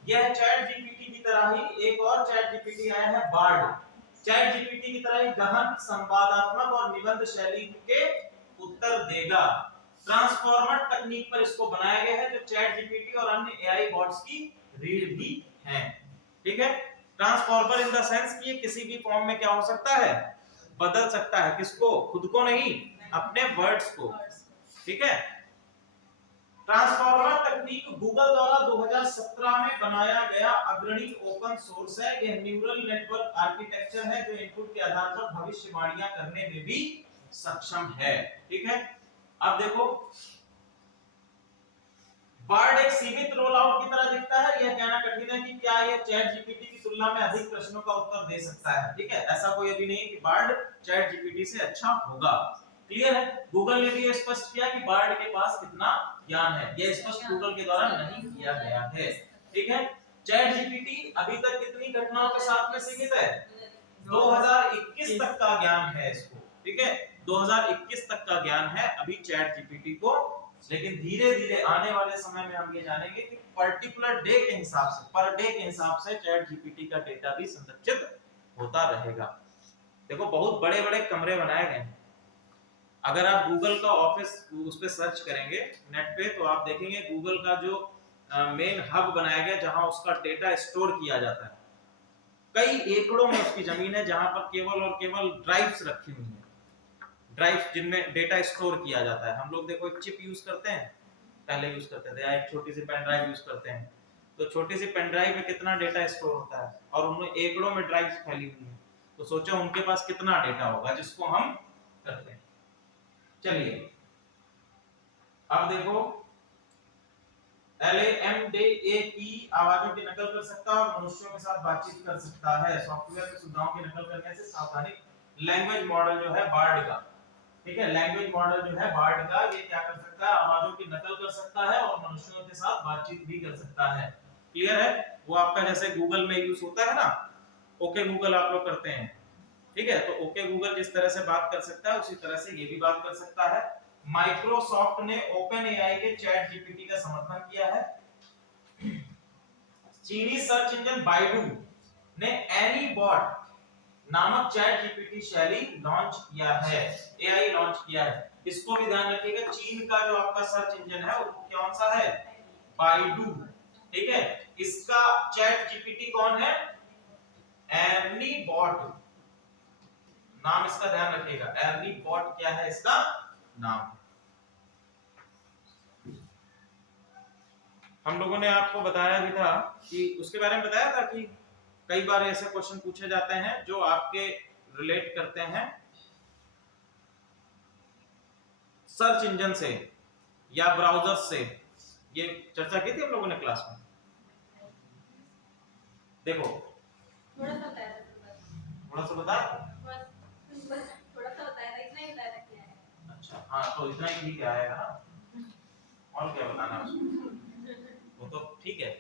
यह चैट जीपीटी की तरह ही एक और चैट जीपीटी आया है, बार्ड, चैट जीपीटी की तरह ही गहन संवादात्मक और निबंध शैली के उत्तर देगा। ट्रांसफॉर्मर तकनीक पर इसको बनाया गया है, जो चैट जीपीटी और अन्य एआई बॉट्स की रीढ़ भी है। ठीक है, ट्रांसफॉर्मर इन द सेंस कि ये किसी भी फॉर्म में क्या हो सकता है, बदल सकता है, किसको, खुद को नहीं, अपने वर्ड्स को। ठीक है, ट्रांसफॉर्मर तकनीक गूगल द्वारा 2017 में बनाया गया अग्रणी ओपन सोर्स है। यह न्यूरल नेटवर्क आर्किटेक्चर है जो इनपुट के आधार पर भविष्यवाणियां करने में भी सक्षम है। ठीक है, अब देखो, बार्ड एक सीमित रोल आउट की तरह दिखता है। यह कहना कठिन है कि क्या यह चैट जीपीटी की तुलना में अधिक प्रश्नों का उत्तर दे सकता है। ठीक है, ऐसा कोई अभी नहीं है कि बार्ड चैट जीपीटी से अच्छा होगा। क्लियर है, गूगल ने भी स्पष्ट किया कि बार्ड के पास कितना ज्ञान है, यह स्पष्ट गूगल के द्वारा नहीं किया गया है। ठीक है, चैट जीपीटी अभी तक कितनी घटनाओं के साथ में सीमित है, 2021 तक का ज्ञान है इसको। ठीक है, 2021 तक का ज्ञान है अभी चैट जीपीटी को, लेकिन धीरे धीरे आने वाले समय में हम ये जानेंगे कि पर्टिकुलर डे के हिसाब से, पर डे के हिसाब से चैट जीपीटी का डेटा भी संरक्षित होता रहेगा। देखो, बहुत बड़े बड़े कमरे बनाए गए हैं। अगर आप गूगल का ऑफिस उस पे सर्च करेंगे नेट पे, तो आप देखेंगे गूगल का जो मेन हब बनाया गया, जहां उसका डेटा स्टोर किया जाता है, कई एकड़ों में उसकी जमीन है, जहां पर केवल और केवल ड्राइव्स रखी हुई हैं, ड्राइव जिनमें डेटा स्टोर किया जाता है। हम लोग देखो एक चिप यूज करते हैं, पहले यूज करते थे, या एक छोटी सी पेन ड्राइव यूज करते हैं, तो छोटी सी पेन ड्राइव में कितना डेटा स्टोर होता है, और उनमें एकड़ों में ड्राइव्स फैली हुई हैं, तो सोचो उनके पास कितना डेटा होगा जिसको हम करते हैं। चलिए अब देखो, LAMDA की आवाजों की नकल कर सकता है और मनुष्यों के साथ बातचीत कर सकता है। सॉफ्टवेयर की सुविधाओं की नकल करने से सावधानी। लैंग्वेज मॉडल जो है बार्ड का, ठीक है, लैंग्वेज मॉडल जो है बार्ड का, ये क्या कर सकता है, आवाजों की नकल कर सकता है और मनुष्यों के साथ बातचीत भी कर सकता है। क्लियर है? वो आपका जैसे गूगल में यूज होता है ना, ओके गूगल आप लोग करते हैं, ठीक है, तो ओके गूगल जिस तरह से बात कर सकता है उसी तरह से ये भी बात कर सकता है। माइक्रोसॉफ्ट ने ओपन एआई के चैट जीपीटी का समर्थन किया है। चीनी सर्च इंजन बाइडू ने एनी बॉट नामक चैट जीपीटी शैली लॉन्च किया है, एआई लॉन्च किया है। इसको भी ध्यान रखिएगा, चीन का जो आपका सर्च इंजन है वो कौन सा है, बाइडू, ठीक है। इसका चैट जीपीटी कौन है, एनी बॉट, नाम इसका ध्यान रखिएगा, एनी बॉट क्या है इसका नाम। हम लोगों ने आपको बताया भी था कि उसके बारे में बताया था कि कई बार ऐसे क्वेश्चन पूछे जाते हैं जो आपके रिलेट करते हैं सर्च इंजन से या ब्राउजर से। ये चर्चा की थी हम लोगों ने क्लास में। देखो थोड़ा सा बताया था, थोड़ा सा बता, थोड़ा सा बताया था, इतना ही बताया था क्या है। अच्छा हाँ, तो इतना ही ठीक है, आएगा ना, और क्या बताना है उसमें, वो तो ठीक है।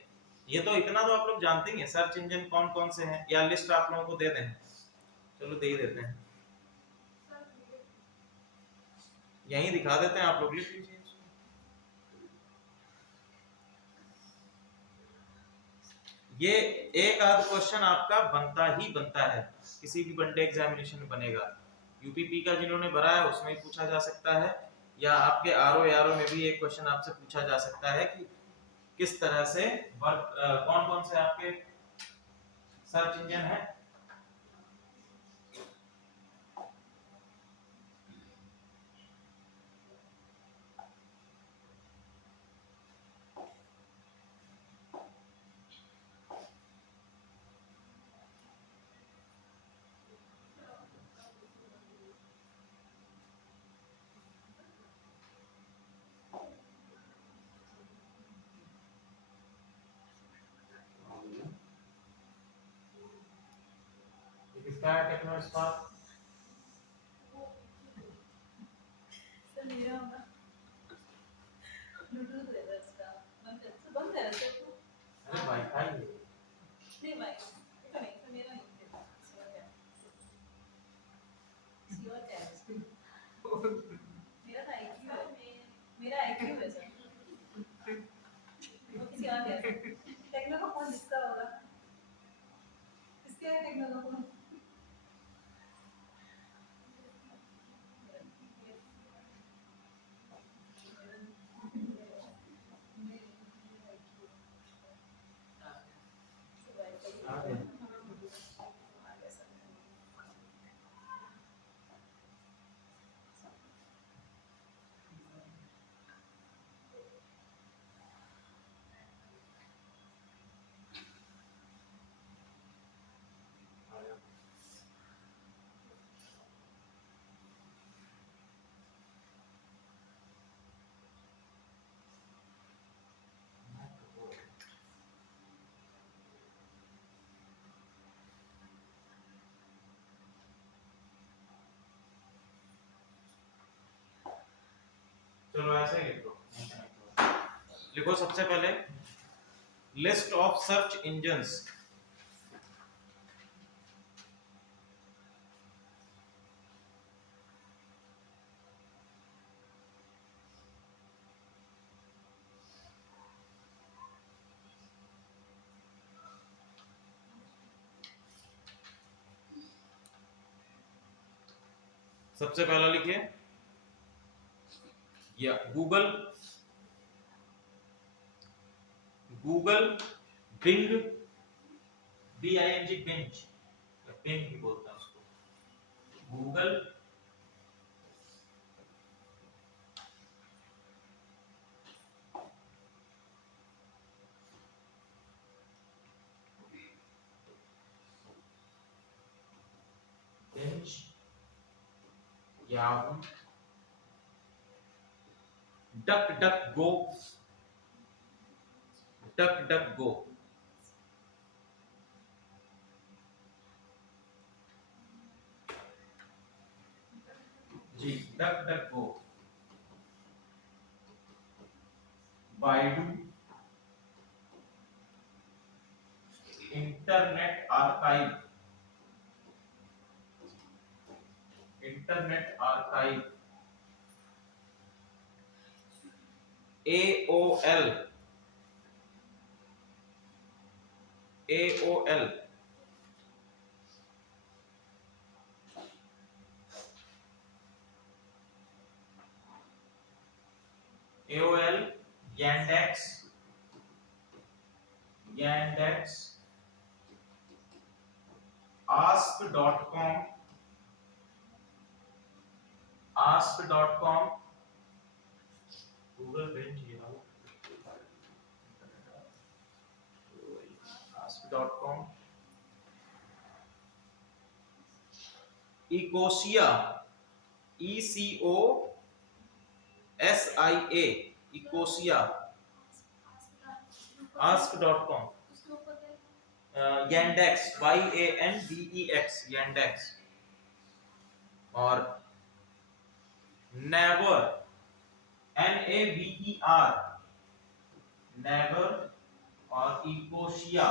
ये तो इतना तो आप लोग जानते ही हैं, सर्च इंजन कौन कौन से हैं, या लिस्ट आप लोगों को दे दें, चलो दे ही देते हैं, यहीं दिखा देते हैं, आप लोग लिख लीजिए। ये एक आध क्वेश्चन आपका बनता ही बनता है, किसी भी वनडे एग्जामिनेशन में बनेगा। यूपीपी का जिन्होंने भरा है उसमें ही पूछा जा सकता है, या आपके आरओ में भी एक क्वेश्चन आपसे पूछा जा सकता है कि किस तरह से वर्क, कौन कौन से आपके सर्च इंजन है। किसका है टेक्नो स्पार्क, सर मेरा होगा ब्लूटूथ है सर, इसका बंद है सर, अरे वाईफाई है। नहीं भाई इसका नहीं, सर मेरा नहीं है, किसी और का है, मेरा था IQ है, मेरा IQ है सर, वो किसी और का है। टेक्नो का फोन जिसका होगा, किसका है टेक्नो का फोन, चलो ऐसे ही लिख दो, लिखो सबसे पहले लिस्ट ऑफ सर्च इंजन्स, सबसे पहला लिखिए या Google, Google, Bing, BING, Bing, Bing भी बोलता है उसको, Google, Bing, Yahoo, DuckDuckGo, DuckDuckGo, जी DuckDuckGo, Baidu, internet archive, internet archive, AOL, AOL, AOL, Yandex, Yandex, ask.com, ask.com, Google Bing, ask.com, Ecosia, ECOSIA, Ecosia, ask.com, उसके ऊपर क्या Yandex, YANDEX, Yandex, और Naver, NAVER, Naver, और Ecosia,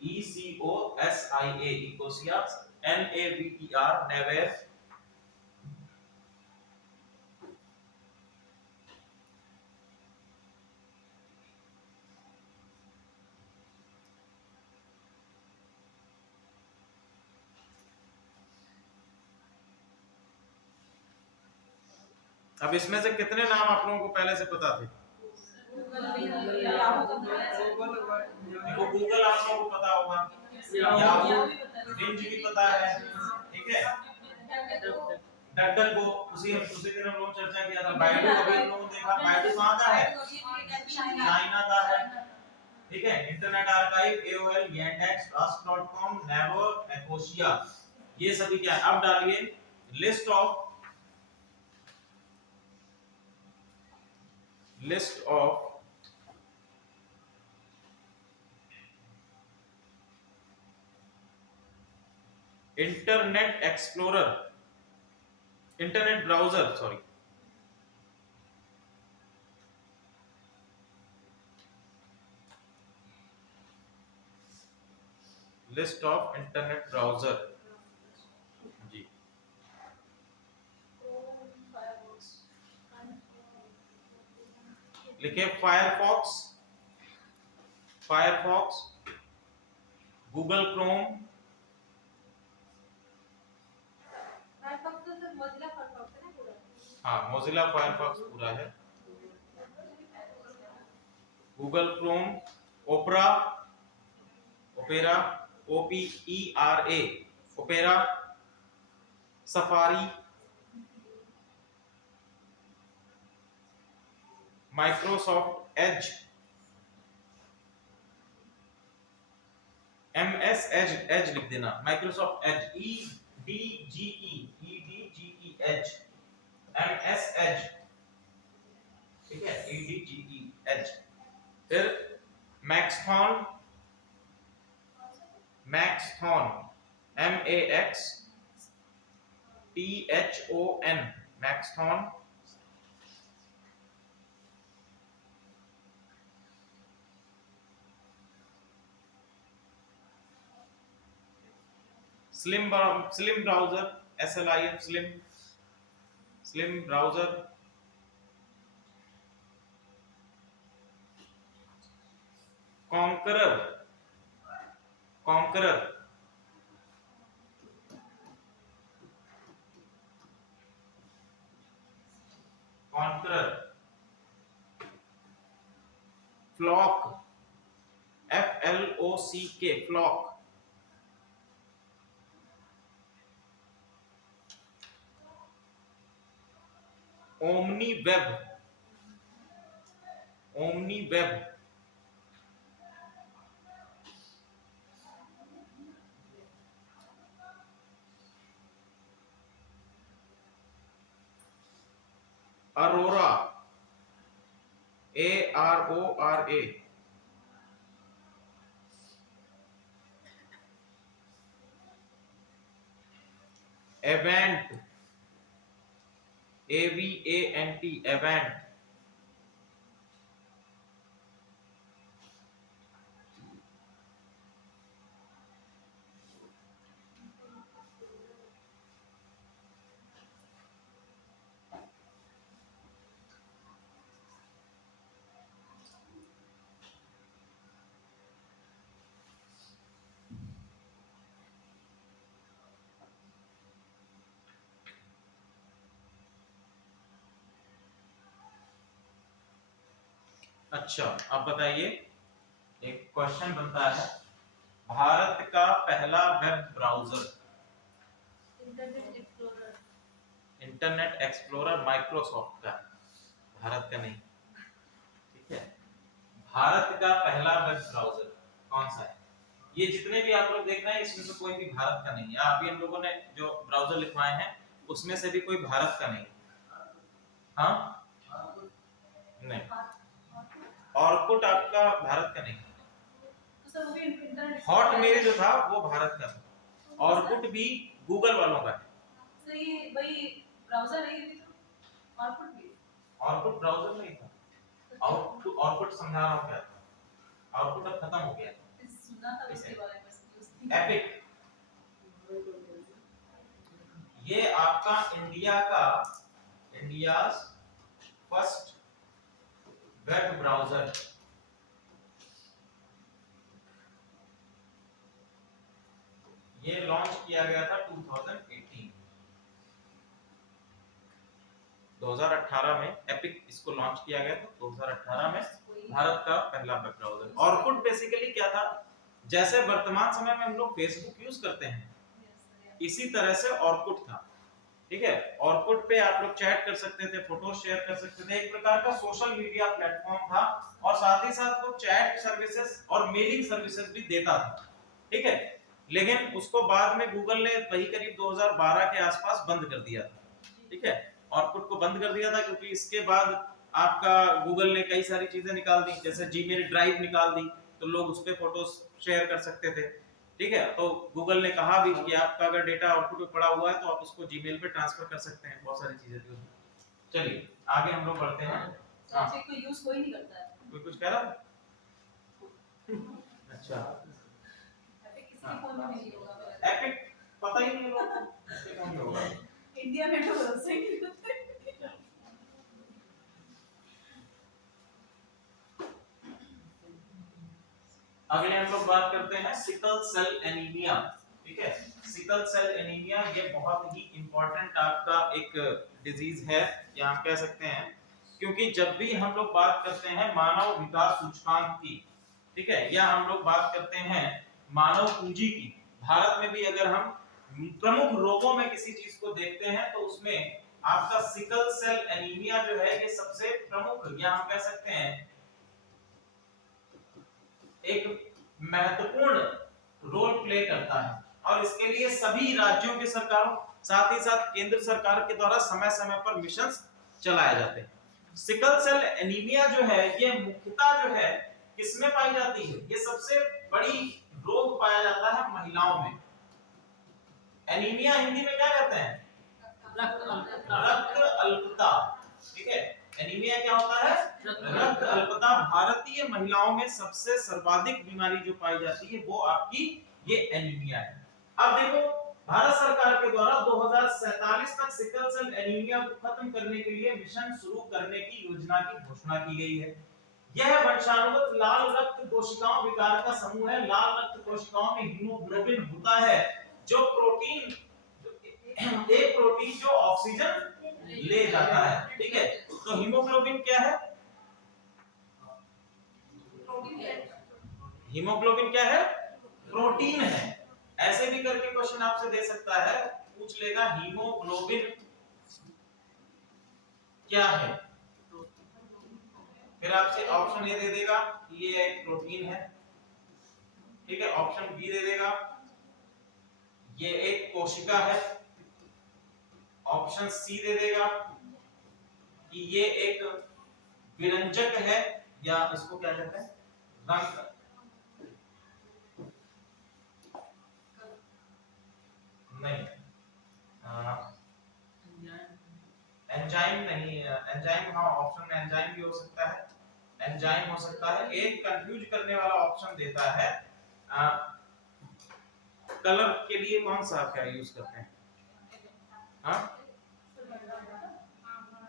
ECOSIA, Ecosia, NAVER, Naver, अब इसमें से कितने नाम आप लोगों को पहले से पता थे? देखो गूगल आप लोगों को पता होगा, याहू, बिंज भी पता है, ठीक है, डक डक को उसी दिन हम लोग चर्चा किया था। बाइडू अभी हम लोगों ने देखा, बाइडू कहाँ का है? चाइना का है, ठीक है। Internet archive, AOL, Yandex, ask.com, Naver, Ecosia, ये सभी क्या है? अब डालिए list of Internet Explorer, internet browser, sorry, list of internet browser, जी लिखिए Firefox, Firefox, Google Chrome, Firefox तो सिर्फ मोजिला फायरफॉक्स है ना पूरा हाँ मोजिला फायरफॉक्स पूरा है, Google Chrome, Opera, Opera, OPERA, Opera, Safari, Microsoft Edge, MS Edge, Edge लिख देना, Microsoft Edge, EDGE, Edge, MS Edge, ठीक है, EDGE एज, फिर Maxthon, Maxthon, MAXTHON, Maxthon, Slim browser, SLIM, Slim browser, Konqueror, Konqueror, Konqueror, Flock, FLOCK, Flock, OmniWeb, OmniWeb, Arora, ARORA, Avant, AVANT, Avant. अच्छा, अब बताइए, एक क्वेश्चन बनता है, भारत का पहला web browser. Internet Explorer. Internet explorer Microsoft का, भारत का नहीं, ठीक है। भारत का पहला वेब ब्राउज़र कौन सा है? ये जितने भी आप लोग देख रहे हैं इसमें से कोई भी भारत का नहीं है। अभी हम लोगों ने जो ब्राउज़र लिखवाए हैं उसमें से भी कोई भारत का नहीं। हाँ, नहीं, ऑर्कुट आपका भारत का नहीं। तो सर वो भी इंटरनेट हॉट मेल जो था वो भारत का था, ऑर्कुट भी गूगल वालों का है। सर ये वही ब्राउज़र है, ये भी तो ऑर्कुट भी। ऑर्कुट ब्राउज़र नहीं था, ऑर्कुट समझा रहा हूँ क्या था, ऑर्कुट अब खत्म हो गया। सुना था उसके बारे में, एपिक, ये आपका इंडिया फर्स्ट वेब ब्राउज़र। ये लॉन्च किया गया था 2018 में, एपिक इसको लॉन्च किया गया था 2018 में, भारत का पहला वेब ब्राउज़र। ऑर्कुट बेसिकली क्या था, जैसे वर्तमान समय में हम लोग फेसबुक यूज करते हैं इसी तरह से ऑर्कुट था, ठीक है। ऑर्कुट पे आप लोग चैट कर सकते थे, फोटो शेयर कर सकते थे, एक प्रकार का सोशल मीडिया प्लेटफॉर्म था, और साथ ही साथ वो चैट सर्विसेज और मेलिंग सर्विसेज भी देता था, ठीक है। लेकिन उसको बाद में गूगल ने वही करीब 2012 के आसपास बंद कर दिया था, ठीक है। ऑर्कुट को बंद कर दिया था क्योंकि इसके बाद आपका गूगल ने कई सारी चीजें निकाल दी, जैसे जीमेल ड्राइव निकाल दी, तो लोग उस पे फोटो शेयर कर सकते थे, ठीक है। तो गूगल ने कहा भी कि आपका अगर डेटा आउटपुट पे पड़ा हुआ है तो आप उसको जीमेल पे ट्रांसफर कर सकते हैं, बहुत सारी चीजें थी उसमें। चलिए आगे हम लोग बढ़ते हैं। हाँ, कोई यूज कोई नहीं करता है। कोई कुछ कह रहा है? अच्छा, एपिक किसी के फोन में नहीं होगा, एपिक पता ही नहीं लोगों को एपिक कौन होगा। इंडिया में तो भरोसा ही नहीं होता है। अगले हम लोग बात करते हैं सिकल सेल एनीमिया, ठीक है। सिकल सेल एनीमिया ये बहुत ही इंपॉर्टेंट आपका एक डिजीज है, या हम कह सकते हैं, क्योंकि जब भी हम लोग बात करते हैं मानव विकास सूचकांक की, ठीक है, या हम लोग बात करते हैं मानव पूंजी की, भारत में भी अगर हम प्रमुख रोगों में किसी चीज को देखते हैं तो उसमें आपका सिकल सेल एनीमिया जो है ये सबसे प्रमुख, या हम कह सकते हैं एक महत्वपूर्ण रोल प्ले करता है। और इसके लिए सभी राज्यों की सरकारों साथ ही साथ केंद्र सरकार के द्वारा समय समय पर मिशन चलाए जाते हैं। सिकल सेल एनीमिया जो है ये मुख्यतः जो है किसमें पाई जाती है, ये सबसे बड़ी रोग पाया जाता है महिलाओं में। एनीमिया हिंदी में क्या कहते हैं? रक्त अल्पता, ठीक है। एनीमिया क्या होता है? रक्त अल्पता। भारतीय महिलाओं में सबसे सर्वाधिक बीमारी जो पाई जाती है वो आपकी ये एनीमिया है। अब देखो भारत सरकार के द्वारा 2047 तक सिकल सेल एनीमिया को खत्म करने के लिए मिशन शुरू करने की योजना की घोषणा की गई है। यह वंशानुगत लाल रक्त कोशिकाओं विकार का समूह है। लाल रक्त कोशिकाओं में हीमोग्लोबिन होता है जो एक प्रोटीन जो ऑक्सीजन ले जाता है, ठीक है। तो हीमोग्लोबिन क्या है? हीमोग्लोबिन क्या है? प्रोटीन है। ऐसे भी करके क्वेश्चन आपसे दे सकता है, पूछ लेगा हीमोग्लोबिन क्या है, फिर आपसे ऑप्शन ए दे देगा कि ये एक प्रोटीन है, ठीक है। ऑप्शन बी दे देगा ये एक कोशिका है, ऑप्शन सी दे देगा कि ये एक विरंजक है या इसको क्या कहते हैं, रंग, नहीं एंजाइम नहीं, एंजाइम हाँ ऑप्शन में एंजाइम भी हो सकता है, एंजाइम हो सकता है। एक कंफ्यूज करने वाला ऑप्शन देता है कलर के लिए कौन सा क्या यूज करते हैं, हाँ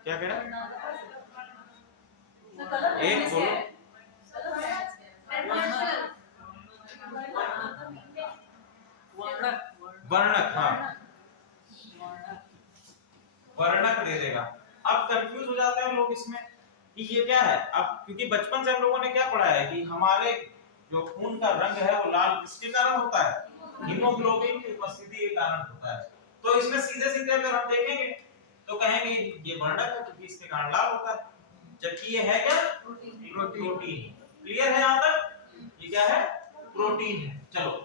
क्या कह रहा है, एक बोलो, वर्णक, हाँ वर्णक दे देगा। अब कंफ्यूज हो जाते हैं लोग इसमें कि ये क्या है, अब क्योंकि बचपन से हम लोगों ने क्या पढ़ा है कि हमारे जो खून का रंग है वो लाल किसके कारण होता है, हीमोग्लोबिन की उपस्थिति के कारण होता है। तो इसमें सीधे सीधे अगर हम देखेंगे तो कहेंगे ये वर्णक है क्योंकि इसके कारण लाल होता है, जबकि ये है क्या, प्रोटीन। क्लियर है यहां तक, ये क्या है, प्रोटीन है। चलो,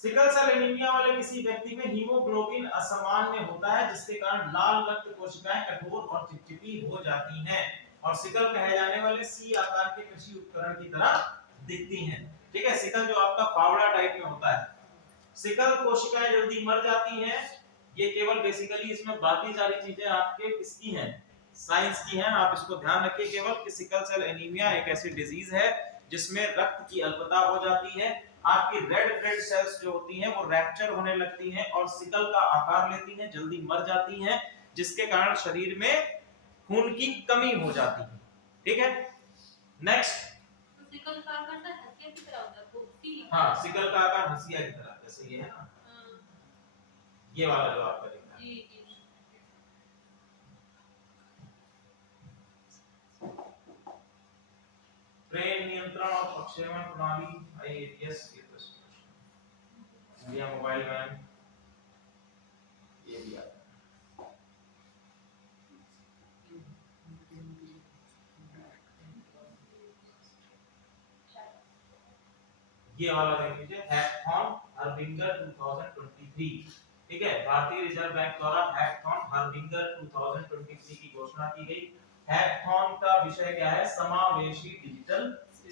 सिकल सेल एनीमिया वाले किसी व्यक्ति में हीमोग्लोबिन असामान्य होता है जिसके कारण लाल रक्त कोशिकाएं कठोर और चिपचिपी हो जाती हैं और सिकल कहे जाने वाले सी आकार के कृषि उपकरण की तरह दिखती हैं। ठीक है, सिकल जो आपका फावड़ा टाइप में होता है। सिकल कोशिकाएं जल्दी मर जाती हैं, ये केवल बेसिकली इसमें बाकी सारी चीजें आपके किसकी हैं, साइंस की हैं। आप इसको ध्यान रखिए केवल कि सिकल सेल एनीमिया एक ऐसी डिजीज है जिसमें रक्त की अल्पता हो जाती है, आपकी रेड ब्लड सेल्स जो होती हैं वो रैप्चर होने लगती हैं और सिकल का आकार लेती हैं, जल्दी मर जाती हैं, जिसके कारण शरीर में खून की कमी हो जाती है। ठीक है, नेक्स्ट, तो सिकल का आकार ना हंसिया की तरह होता है, गोपी। हाँ सिकल का आकार हंसिया की तरह, जैसे ये है ना, ये वाला जो आपका दिख रहा है। जी जी। ट्रेन नियंत्रण और प्रक्षेपण प्रणाली, आईएटीएस, ये तो इंडिया मोबाइल वैन, ये भी आता है। ये वाला देख लीजिए, हैकथॉन हर्बिंगर 2023। ठीक है, भारतीय रिजर्व बैंक द्वारा हैकथॉन हर्बिंगर 2023 की घोषणा की गई। हैकथॉन का विषय क्या है, समावेशी डिजिटल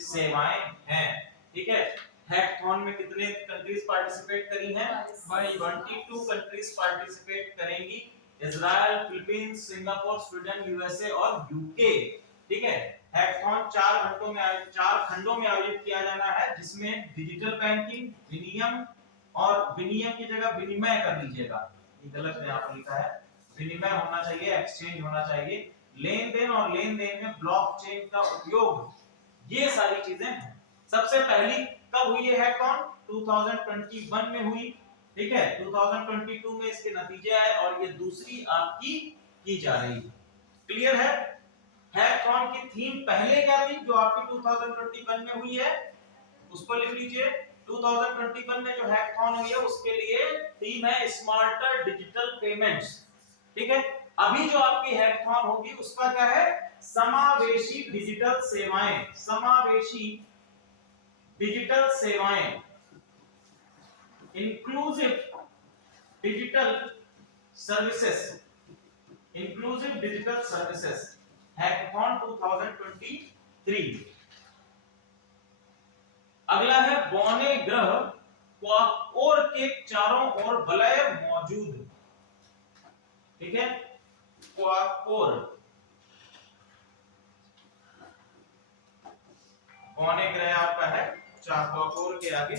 सेवाएं हैं। ठीक है, हैकथॉन में कितने कंट्रीज पार्टिसिपेट करी हैं, 22 कंट्रीज पार्टिसिपेट करेंगी, Israel, Philippines, Singapore, Sweden, USA और यूके। ठीक है, हैकथॉन 4 खंडों में आयोजित किया जाना है, जिसमें डिजिटल बैंकिंग, विनियम, और विनियम की जगह विनिमय कर लीजिएगा, ये गलत है यहाँ पर लिखा है, विनिमय होना चाहिए, एक्सचेंज होना चाहिए, लेन देन और लेन देन में ब्लॉकचेन का उपयोग, ये सारी चीजें हैं। सबसे पहली कब हुई है हैकथॉन, 2021 में हुई। ठीक है, 2022 में इसके नतीजे आए और ये दूसरी आपकी की जा रही है। क्लियर है, हैकथॉन की थीम पहले क्या थी जो आपकी 2021 में हुई है, उसको लिख लीजिए। 2021 में जो हैकथॉन हुई है उसके लिए थीम है स्मार्टर डिजिटल पेमेंट्स। ठीक है, अभी जो आपकी हैकथॉन होगी उसका क्या है, समावेशी डिजिटल सेवाएं, समावेशी डिजिटल सेवाएं, inclusive digital services, inclusive digital services, hackathon 2023। अगला है बौने ग्रह क्वार्कोर के चारों ओर वलय मौजूद। ठीक है, क्वार्कोर, बौने ग्रह आपका है क्वार्कोर के आगे,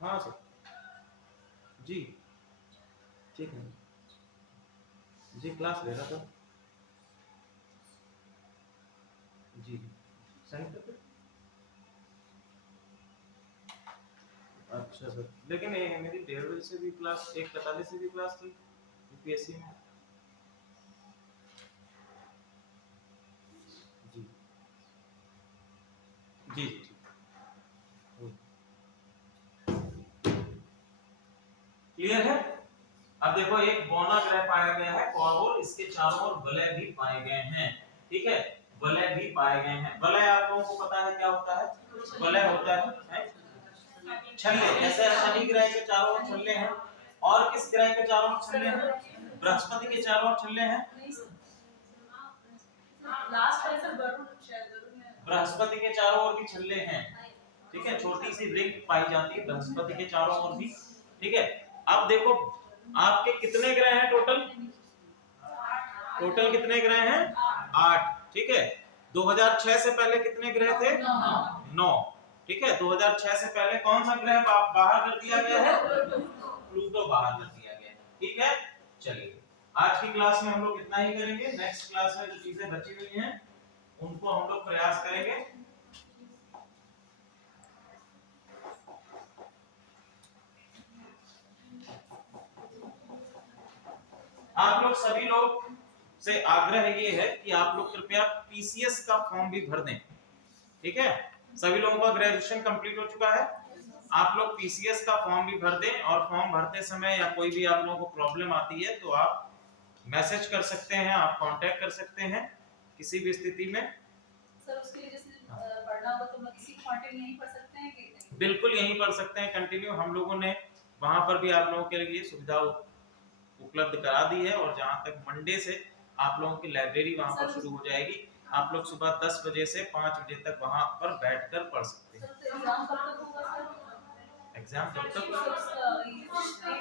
हाँ सर जी, ठीक है जी, क्लास ले रहा था जी, सेंड कर। अच्छा सर, लेकिन ये मेरी 1:30 बजे से भी क्लास, 1:45 से भी क्लास थी यूपीएससी में। जी जी जी, क्लियर है। अब देखो, एक बौना ग्रह पाया गया है क्वार्कोर, इसके चारों ओर वलय भी पाए गए हैं। ठीक है, वलय भी पाए गए हैं। वलय आप लोगों को पता है क्या होता है, वलय होता है छल्ले, जैसे शनि ग्रह के चारों ओर छल्ले हैं, और किस ग्रह के चारों ओर छल्ले हैं? बृहस्पति के चारों ओर छल्ले हैं। नहीं सर, लास्ट है सर वरुण, शायद वरुण है। बृहस्पति के चारों ओर भी छल्ले हैं, ठीक है, छोटी सी रिंग पाई जाती है बृहस्पति के चारों ओर भी, ठीक है। अब देखो आपके कितने ग्रह हैं टोटल? टोटल कितने ग्रह हैं? 8, ठीक है। 2006 से पहले कितने ग्रह थे? 9, ठीक है। 2006 से पहले कौन सा ग्रह बाहर कर दिया गया है? प्लूटो बाहर कर दिया गया है, ठीक है। चलिए आज की क्लास में हम लोग इतना ही करेंगे। नेक्स्ट क्लास में जो चीजें बची हुई हैं उनको हम लोग प्रयास करेंगे। आप लोग सभी लोग से आग्रह ये है कि आप लोग कृपया पीसीएस का फॉर्म भी भर दें, ठीक है। सभी लोगों का ग्रेजुएशन कंप्लीट हो चुका है, आप लोग पीसीएस का फॉर्म भी भर दें। और फॉर्म भरते समय या कोई भी आप लोगों को प्रॉब्लम आती है तो आप मैसेज कर सकते हैं, आप कांटेक्ट कर सकते हैं किसी भी स्थिति में। सर उसके लिए जैसे पढ़ना होगा तो मैं किसी कंटेंट यहीं पढ़ सकते हैं कि नहीं? बिल्कुल यहीं पढ़ सकते हैं कंटिन्यू। हम लोगों ने वहां पर भी आप लोगों के लिए सुविधा उपलब्ध करा दी है। और जहां तक मंडे से आप लोगों की लाइब्रेरी वहां पर शुरू हो जाएगी। आप लोग सुबह 10 बजे से 5 बजे तक वहां पर बैठकर पढ़ सकते हैं। सर तो एग्जाम कब तक होगा सर? एग्जाम कब तक? सर